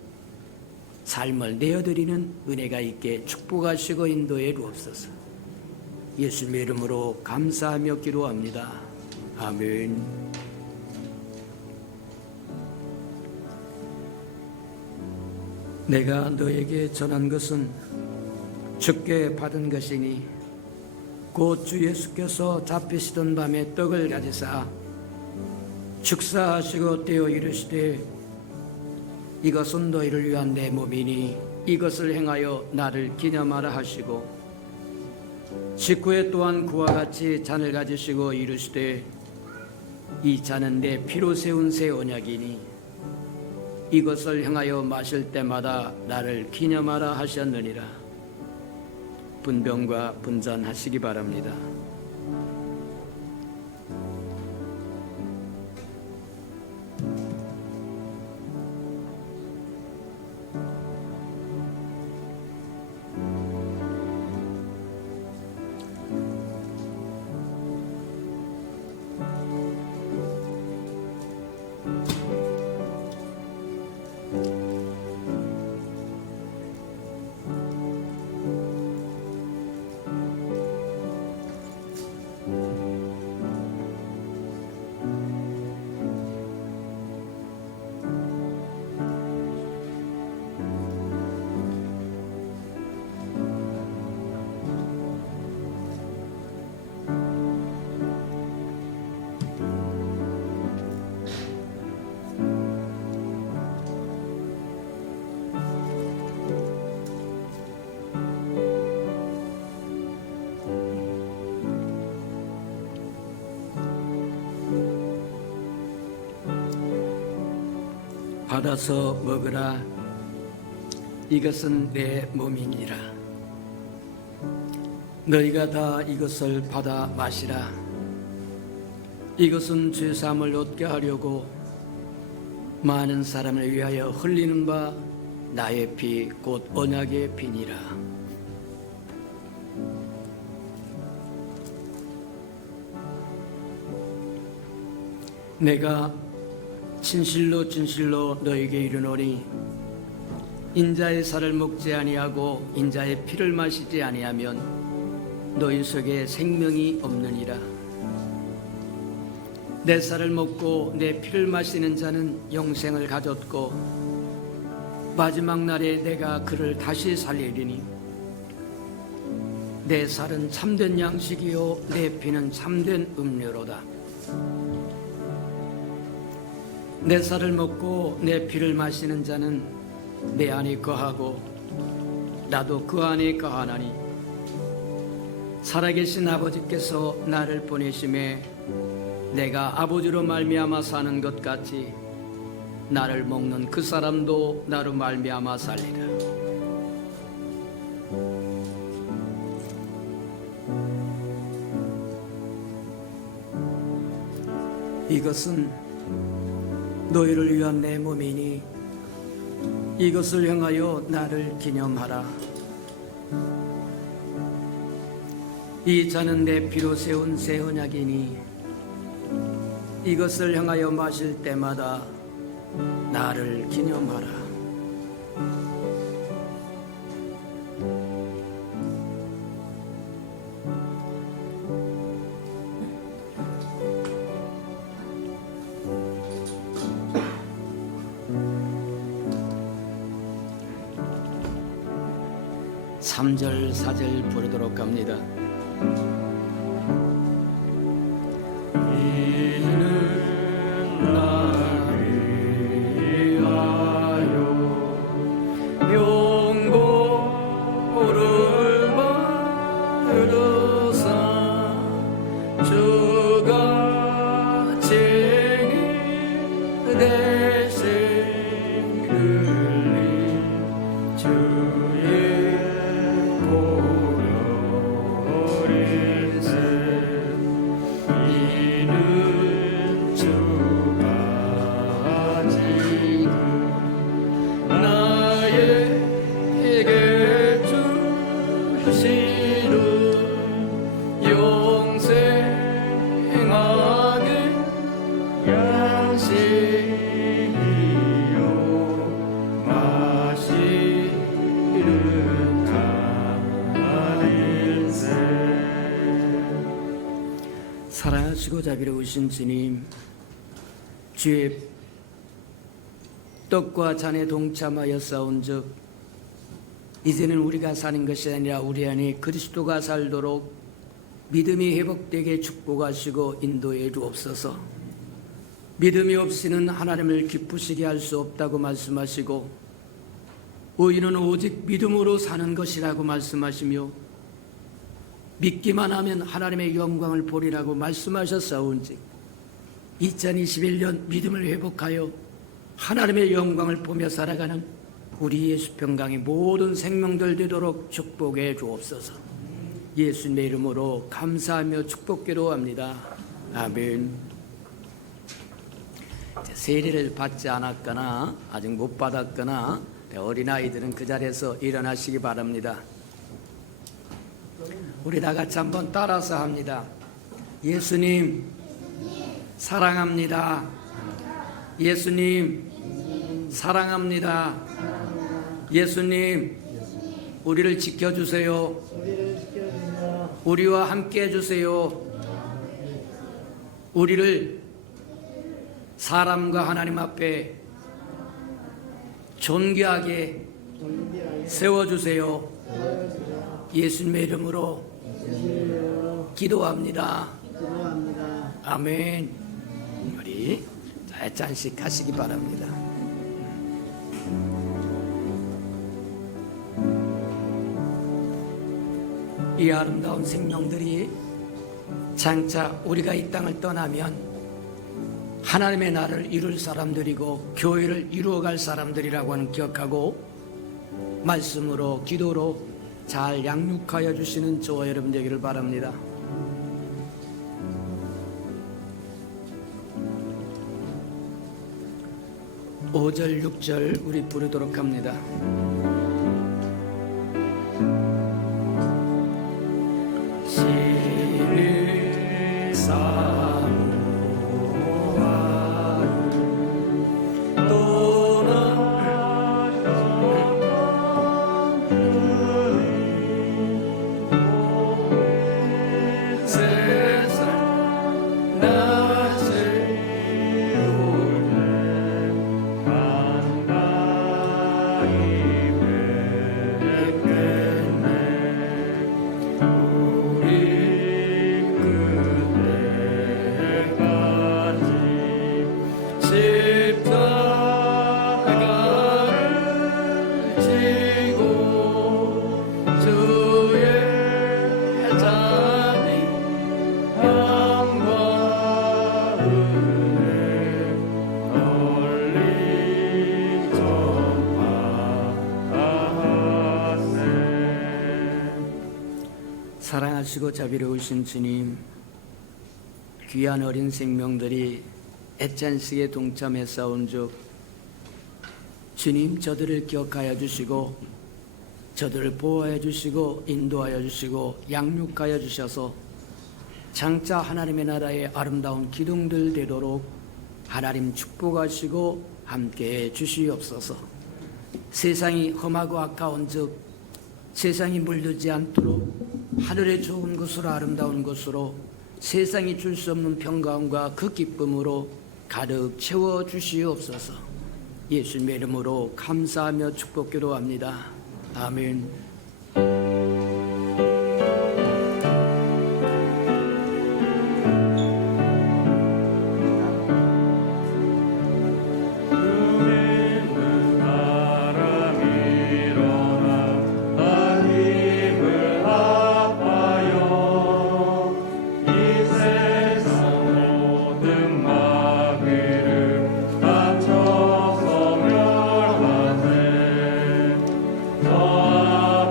삶을 내어드리는 은혜가 있게 축복하시고 인도해 주옵소서. 예수님의 이름으로 감사하며 기도합니다. 아멘. 내가 너에게 전한 것은 주께 받은 것이니 곧 주 예수께서 잡히시던 밤에 떡을 가지사 축사하시고 떼어 이르시되 이것은 너희를 위한 내 몸이니 이것을 행하여 나를 기념하라 하시고 식후에 또한 그와 같이 잔을 가지시고 이르시되 이 잔은 내 피로 세운 새 언약이니 이것을 행하여 마실 때마다 나를 기념하라 하셨느니라. 분병과 분잔하시기 바랍니다. 받아서 먹으라. 이것은 내 몸이니라. 너희가 다 이것을 받아 마시라. 이것은 죄사함을 얻게 하려고 많은 사람을 위하여 흘리는 바 나의 피 곧 언약의 피니라. 내가 진실로 진실로 너에게 이르노니 인자의 살을 먹지 아니하고 인자의 피를 마시지 아니하면 너희 속에 생명이 없느니라. 내 살을 먹고 내 피를 마시는 자는 영생을 가졌고 마지막 날에 내가 그를 다시 살리리니 내 살은 참된 양식이요 내 피는 참된 음료로다. 내 살을 먹고 내 피를 마시는 자는 내 안에 거하고 나도 그 안에 거하나니 살아계신 아버지께서 나를 보내심에 내가 아버지로 말미암아 사는 것 같이 나를 먹는 그 사람도 나로 말미암아 살리라. 이것은 너희를 위한 내 몸이니 이것을 향하여 나를 기념하라. 이 잔은 내 피로 세운 새 언약이니 이것을 향하여 마실 때마다 나를 기념하라. 삼절 4절 부르도록 합니다. 사랑하시고 자비로우신 주님, 주의 떡과 잔에 동참하여 싸운즉 이제는 우리가 사는 것이 아니라 우리 안에 그리스도가 살도록 믿음이 회복되게 축복하시고 인도해 주옵소서. 믿음이 없이는 하나님을 기쁘시게 할 수 없다고 말씀하시고 의인은 오직 믿음으로 사는 것이라고 말씀하시며 믿기만 하면 하나님의 영광을 보리라고 말씀하셨사온즉 2021년 믿음을 회복하여 하나님의 영광을 보며 살아가는 우리 예수 평강의 모든 생명들 되도록 축복해 주옵소서. 예수님의 이름으로 감사하며 축복기도합니다. 아멘. 세례를 받지 않았거나 아직 못 받았거나 어린아이들은 그 자리에서 일어나시기 바랍니다. 우리 다 같이 한번 따라서 합니다. 예수님 사랑합니다. 예수님 사랑합니다. 예수님 우리를 지켜주세요. 우리와 함께 해주세요. 우리를 사람과 하나님 앞에 존귀하게 세워주세요. 예수님의 이름으로 기도합니다. 아멘. 우리 한 잔씩 하시기 바랍니다. 이 아름다운 생명들이 장차 우리가 이 땅을 떠나면 하나님의 나라를 이룰 사람들이고 교회를 이루어갈 사람들이라고 하는 기억하고 말씀으로 기도로 잘 양육하여 주시는 저와 여러분 되기를 바랍니다. 오절 6절 우리 부르도록 합니다. 신을 사모하는 떠나셨던 주님 세상 나실 사랑하시고 자비로우신 주님, 귀한 어린 생명들이 애찬식에 동참해 싸운즉 주님 저들을 기억하여 주시고 저들을 보호해 주시고 인도하여 주시고 양육하여 주셔서 장차 하나님의 나라의 아름다운 기둥들 되도록 하나님 축복하시고 함께해 주시옵소서. 세상이 험하고 아까운즉 세상이 물들지 않도록 하늘의 좋은 곳으로 아름다운 곳으로 세상이 줄 수 없는 평강과 그 기쁨으로 가득 채워 주시옵소서. 예수님의 이름으로 감사하며 축복기도합니다. 아멘. 저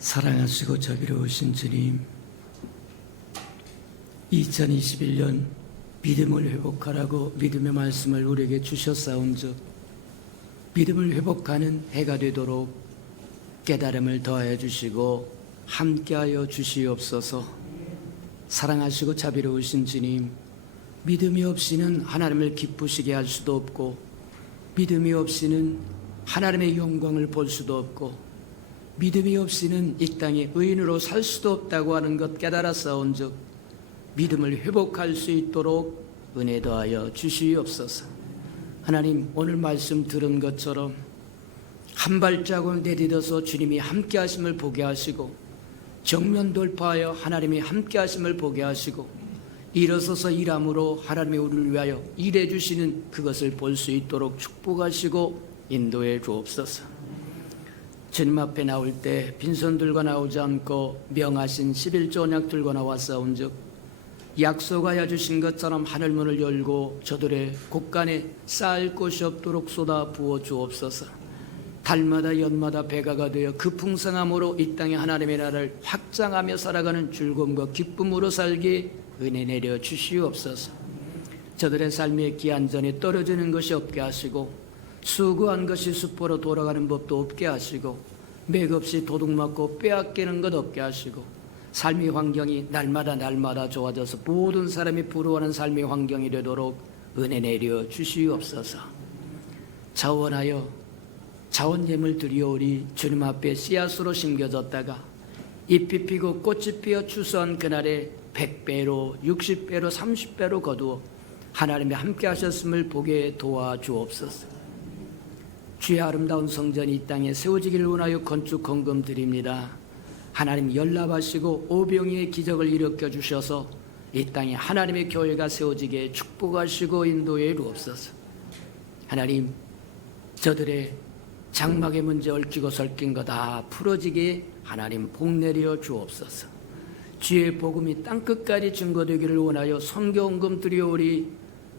사랑하시고 자비로우신 주님, 2021년 믿음을 회복하라고 믿음의 말씀을 우리에게 주셨사온즉 믿음을 회복하는 해가 되도록 깨달음을 더하여 주시고 함께하여 주시옵소서. 사랑하시고 자비로우신 주님, 믿음이 없이는 하나님을 기쁘시게 할 수도 없고 믿음이 없이는 하나님의 영광을 볼 수도 없고 믿음이 없이는 이 땅에 의인으로 살 수도 없다고 하는 것 깨달았사온즉 믿음을 회복할 수 있도록 은혜 더하여 주시옵소서. 하나님, 오늘 말씀 들은 것처럼 한 발자국을 내딛어서 주님이 함께 하심을 보게 하시고 정면 돌파하여 하나님이 함께 하심을 보게 하시고 일어서서 일함으로 하나님이 우리를 위하여 일해 주시는 그것을 볼 수 있도록 축복하시고 인도해 주옵소서. 주님 앞에 나올 때 빈손 들고 나오지 않고 명하신 11조 언약 들고 나왔사온즉 약속하여 주신 것처럼 하늘문을 열고 저들의 곳간에 쌓을 곳이 없도록 쏟아 부어 주옵소서. 달마다 연마다 배가가 되어 그 풍성함으로 이 땅에 하나님의 나라를 확장하며 살아가는 즐거움과 기쁨으로 살기 은혜 내려 주시옵소서. 저들의 삶의 기한전에 떨어지는 것이 없게 하시고 수고한 것이 수포로 돌아가는 법도 없게 하시고 맥없이 도둑맞고 빼앗기는 것 없게 하시고 삶의 환경이 날마다 좋아져서 모든 사람이 부러워하는 삶의 환경이 되도록 은혜 내려 주시옵소서. 자원하여 자원예물 드리오리 주님 앞에 씨앗으로 심겨졌다가 잎이 피고 꽃이 피어 추수한 그날에 100배로 60배로 30배로 거두어 하나님이 함께 하셨음을 보게 도와주옵소서. 주의 아름다운 성전이 이 땅에 세워지기를 원하여 건축 헌금 드립니다. 하나님 연락하시고 오병이의 기적을 일으켜 주셔서 이 땅에 하나님의 교회가 세워지게 축복하시고 인도해 주옵소서. 하나님, 저들의 장막의 문제 얽히고 설킨 거 다 풀어지게 하나님 복 내려 주옵소서. 주의 복음이 땅끝까지 증거되기를 원하여 선교 헌금 드리오리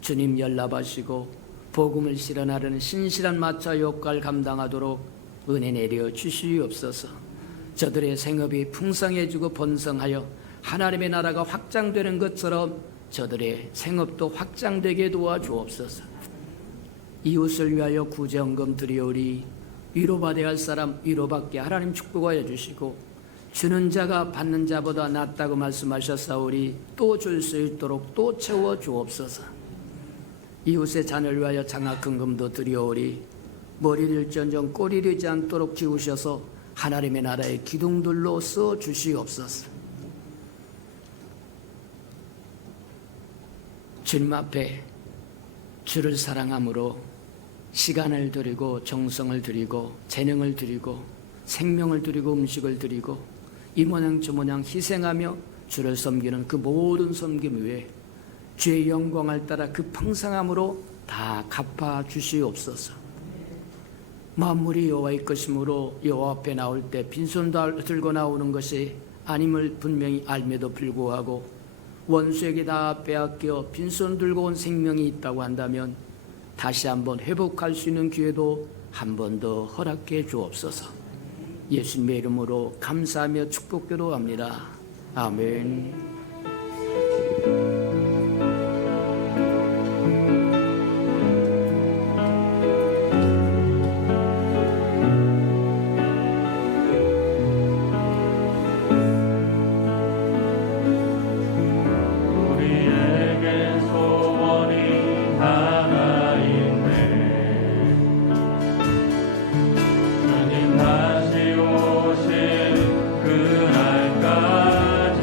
주님 연락하시고 복음을 실현하려는 신실한 마차 역할 감당하도록 은혜 내려 주시옵소서. 저들의 생업이 풍성해지고 번성하여 하나님의 나라가 확장되는 것처럼 저들의 생업도 확장되게 도와주옵소서. 이웃을 위하여 구제헌금 드리오리 위로받아야 할 사람 위로받게 하나님 축복하여 주시고 주는 자가 받는 자보다 낫다고 말씀하셨사오리 또 줄 수 있도록 또 채워 주옵소서. 이웃의 자녀를 위하여 장학헌금도 드리오리 머리를 전정 꼬리 되지 않도록 지우셔서 하나님의 나라의 기둥들로 써 주시옵소서. 주님 앞에 주를 사랑함으로 시간을 드리고 정성을 드리고 재능을 드리고 생명을 드리고 음식을 드리고 이 모양 저 모양 희생하며 주를 섬기는 그 모든 섬김 위에 주의 영광을 따라 그 풍성함으로 다 갚아 주시옵소서. 만물이 여호와의 것이므로 여호와 앞에 나올 때 빈손 들고 나오는 것이 아님을 분명히 알매도 불구하고 원수에게 다 빼앗겨 빈손 들고 온 생명이 있다고 한다면 다시 한번 회복할 수 있는 기회도 한 번 더 허락해 주옵소서. 예수님의 이름으로 감사하며 축복기도합니다. 아멘. 다시 오실 그날까지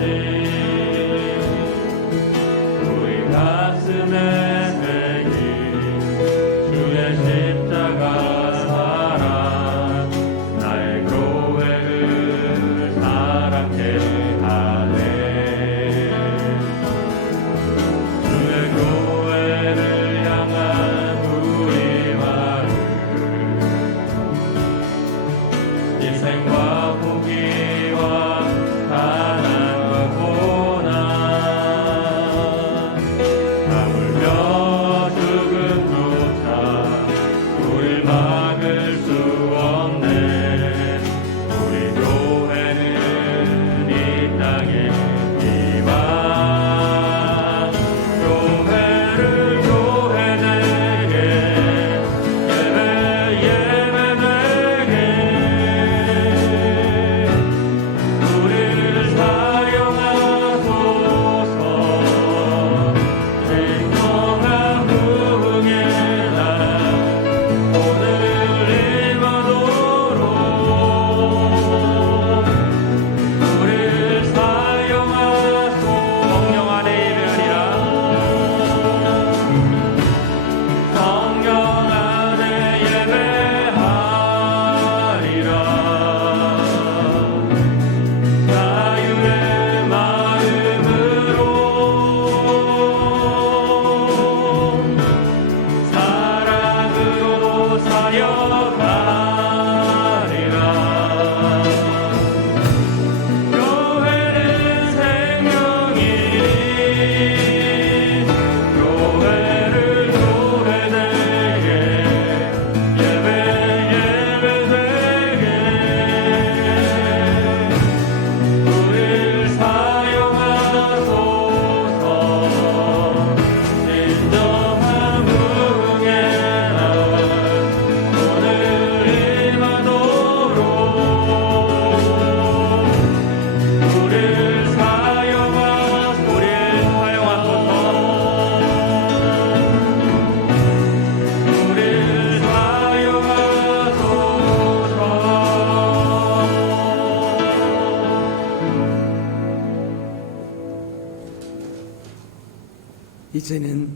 이제는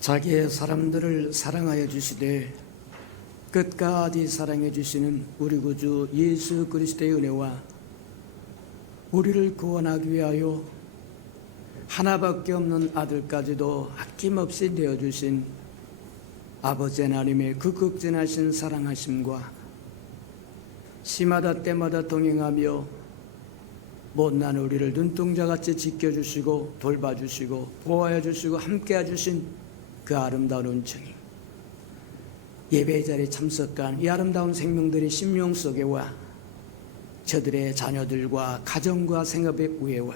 자기의 사람들을 사랑하여 주시되 끝까지 사랑해 주시는 우리 구주 예수 그리스도의 은혜와 우리를 구원하기 위하여 하나밖에 없는 아들까지도 아낌없이 내어주신 아버지 하나님의 그 극진하신 사랑하심과 시마다 때마다 동행하며 못난 우리를 눈동자같이 지켜주시고 돌봐주시고 보호해 주시고 함께해 주신 그 아름다운 은총이 예배 자리에 참석한 이 아름다운 생명들의 심령 속에와 저들의 자녀들과 가정과 생업의 우애와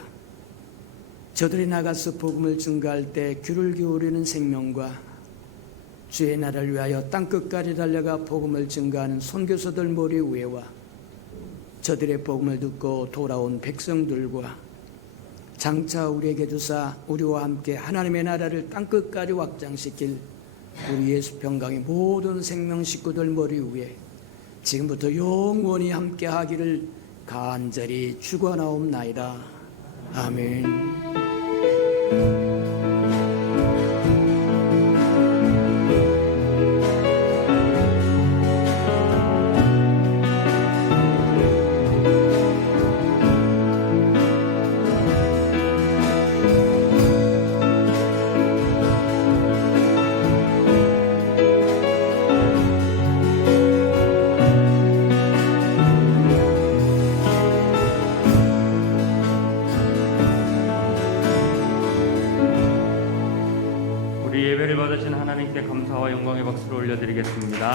저들이 나가서 복음을 증거할 때 귀를 기울이는 생명과 주의 나라를 위하여 땅끝까지 달려가 복음을 증거하는 선교사들 머리 위에와 저들의 복음을 듣고 돌아온 백성들과 장차 우리에게 주사 우리와 함께 하나님의 나라를 땅끝까지 확장시킬 우리 예수 평강의 모든 생명 식구들 머리 위에 지금부터 영원히 함께 하기를 간절히 축원하옵나이다. 아멘. 우리 예배를 받으신 하나님께 감사와 영광의 박수를 올려드리겠습니다.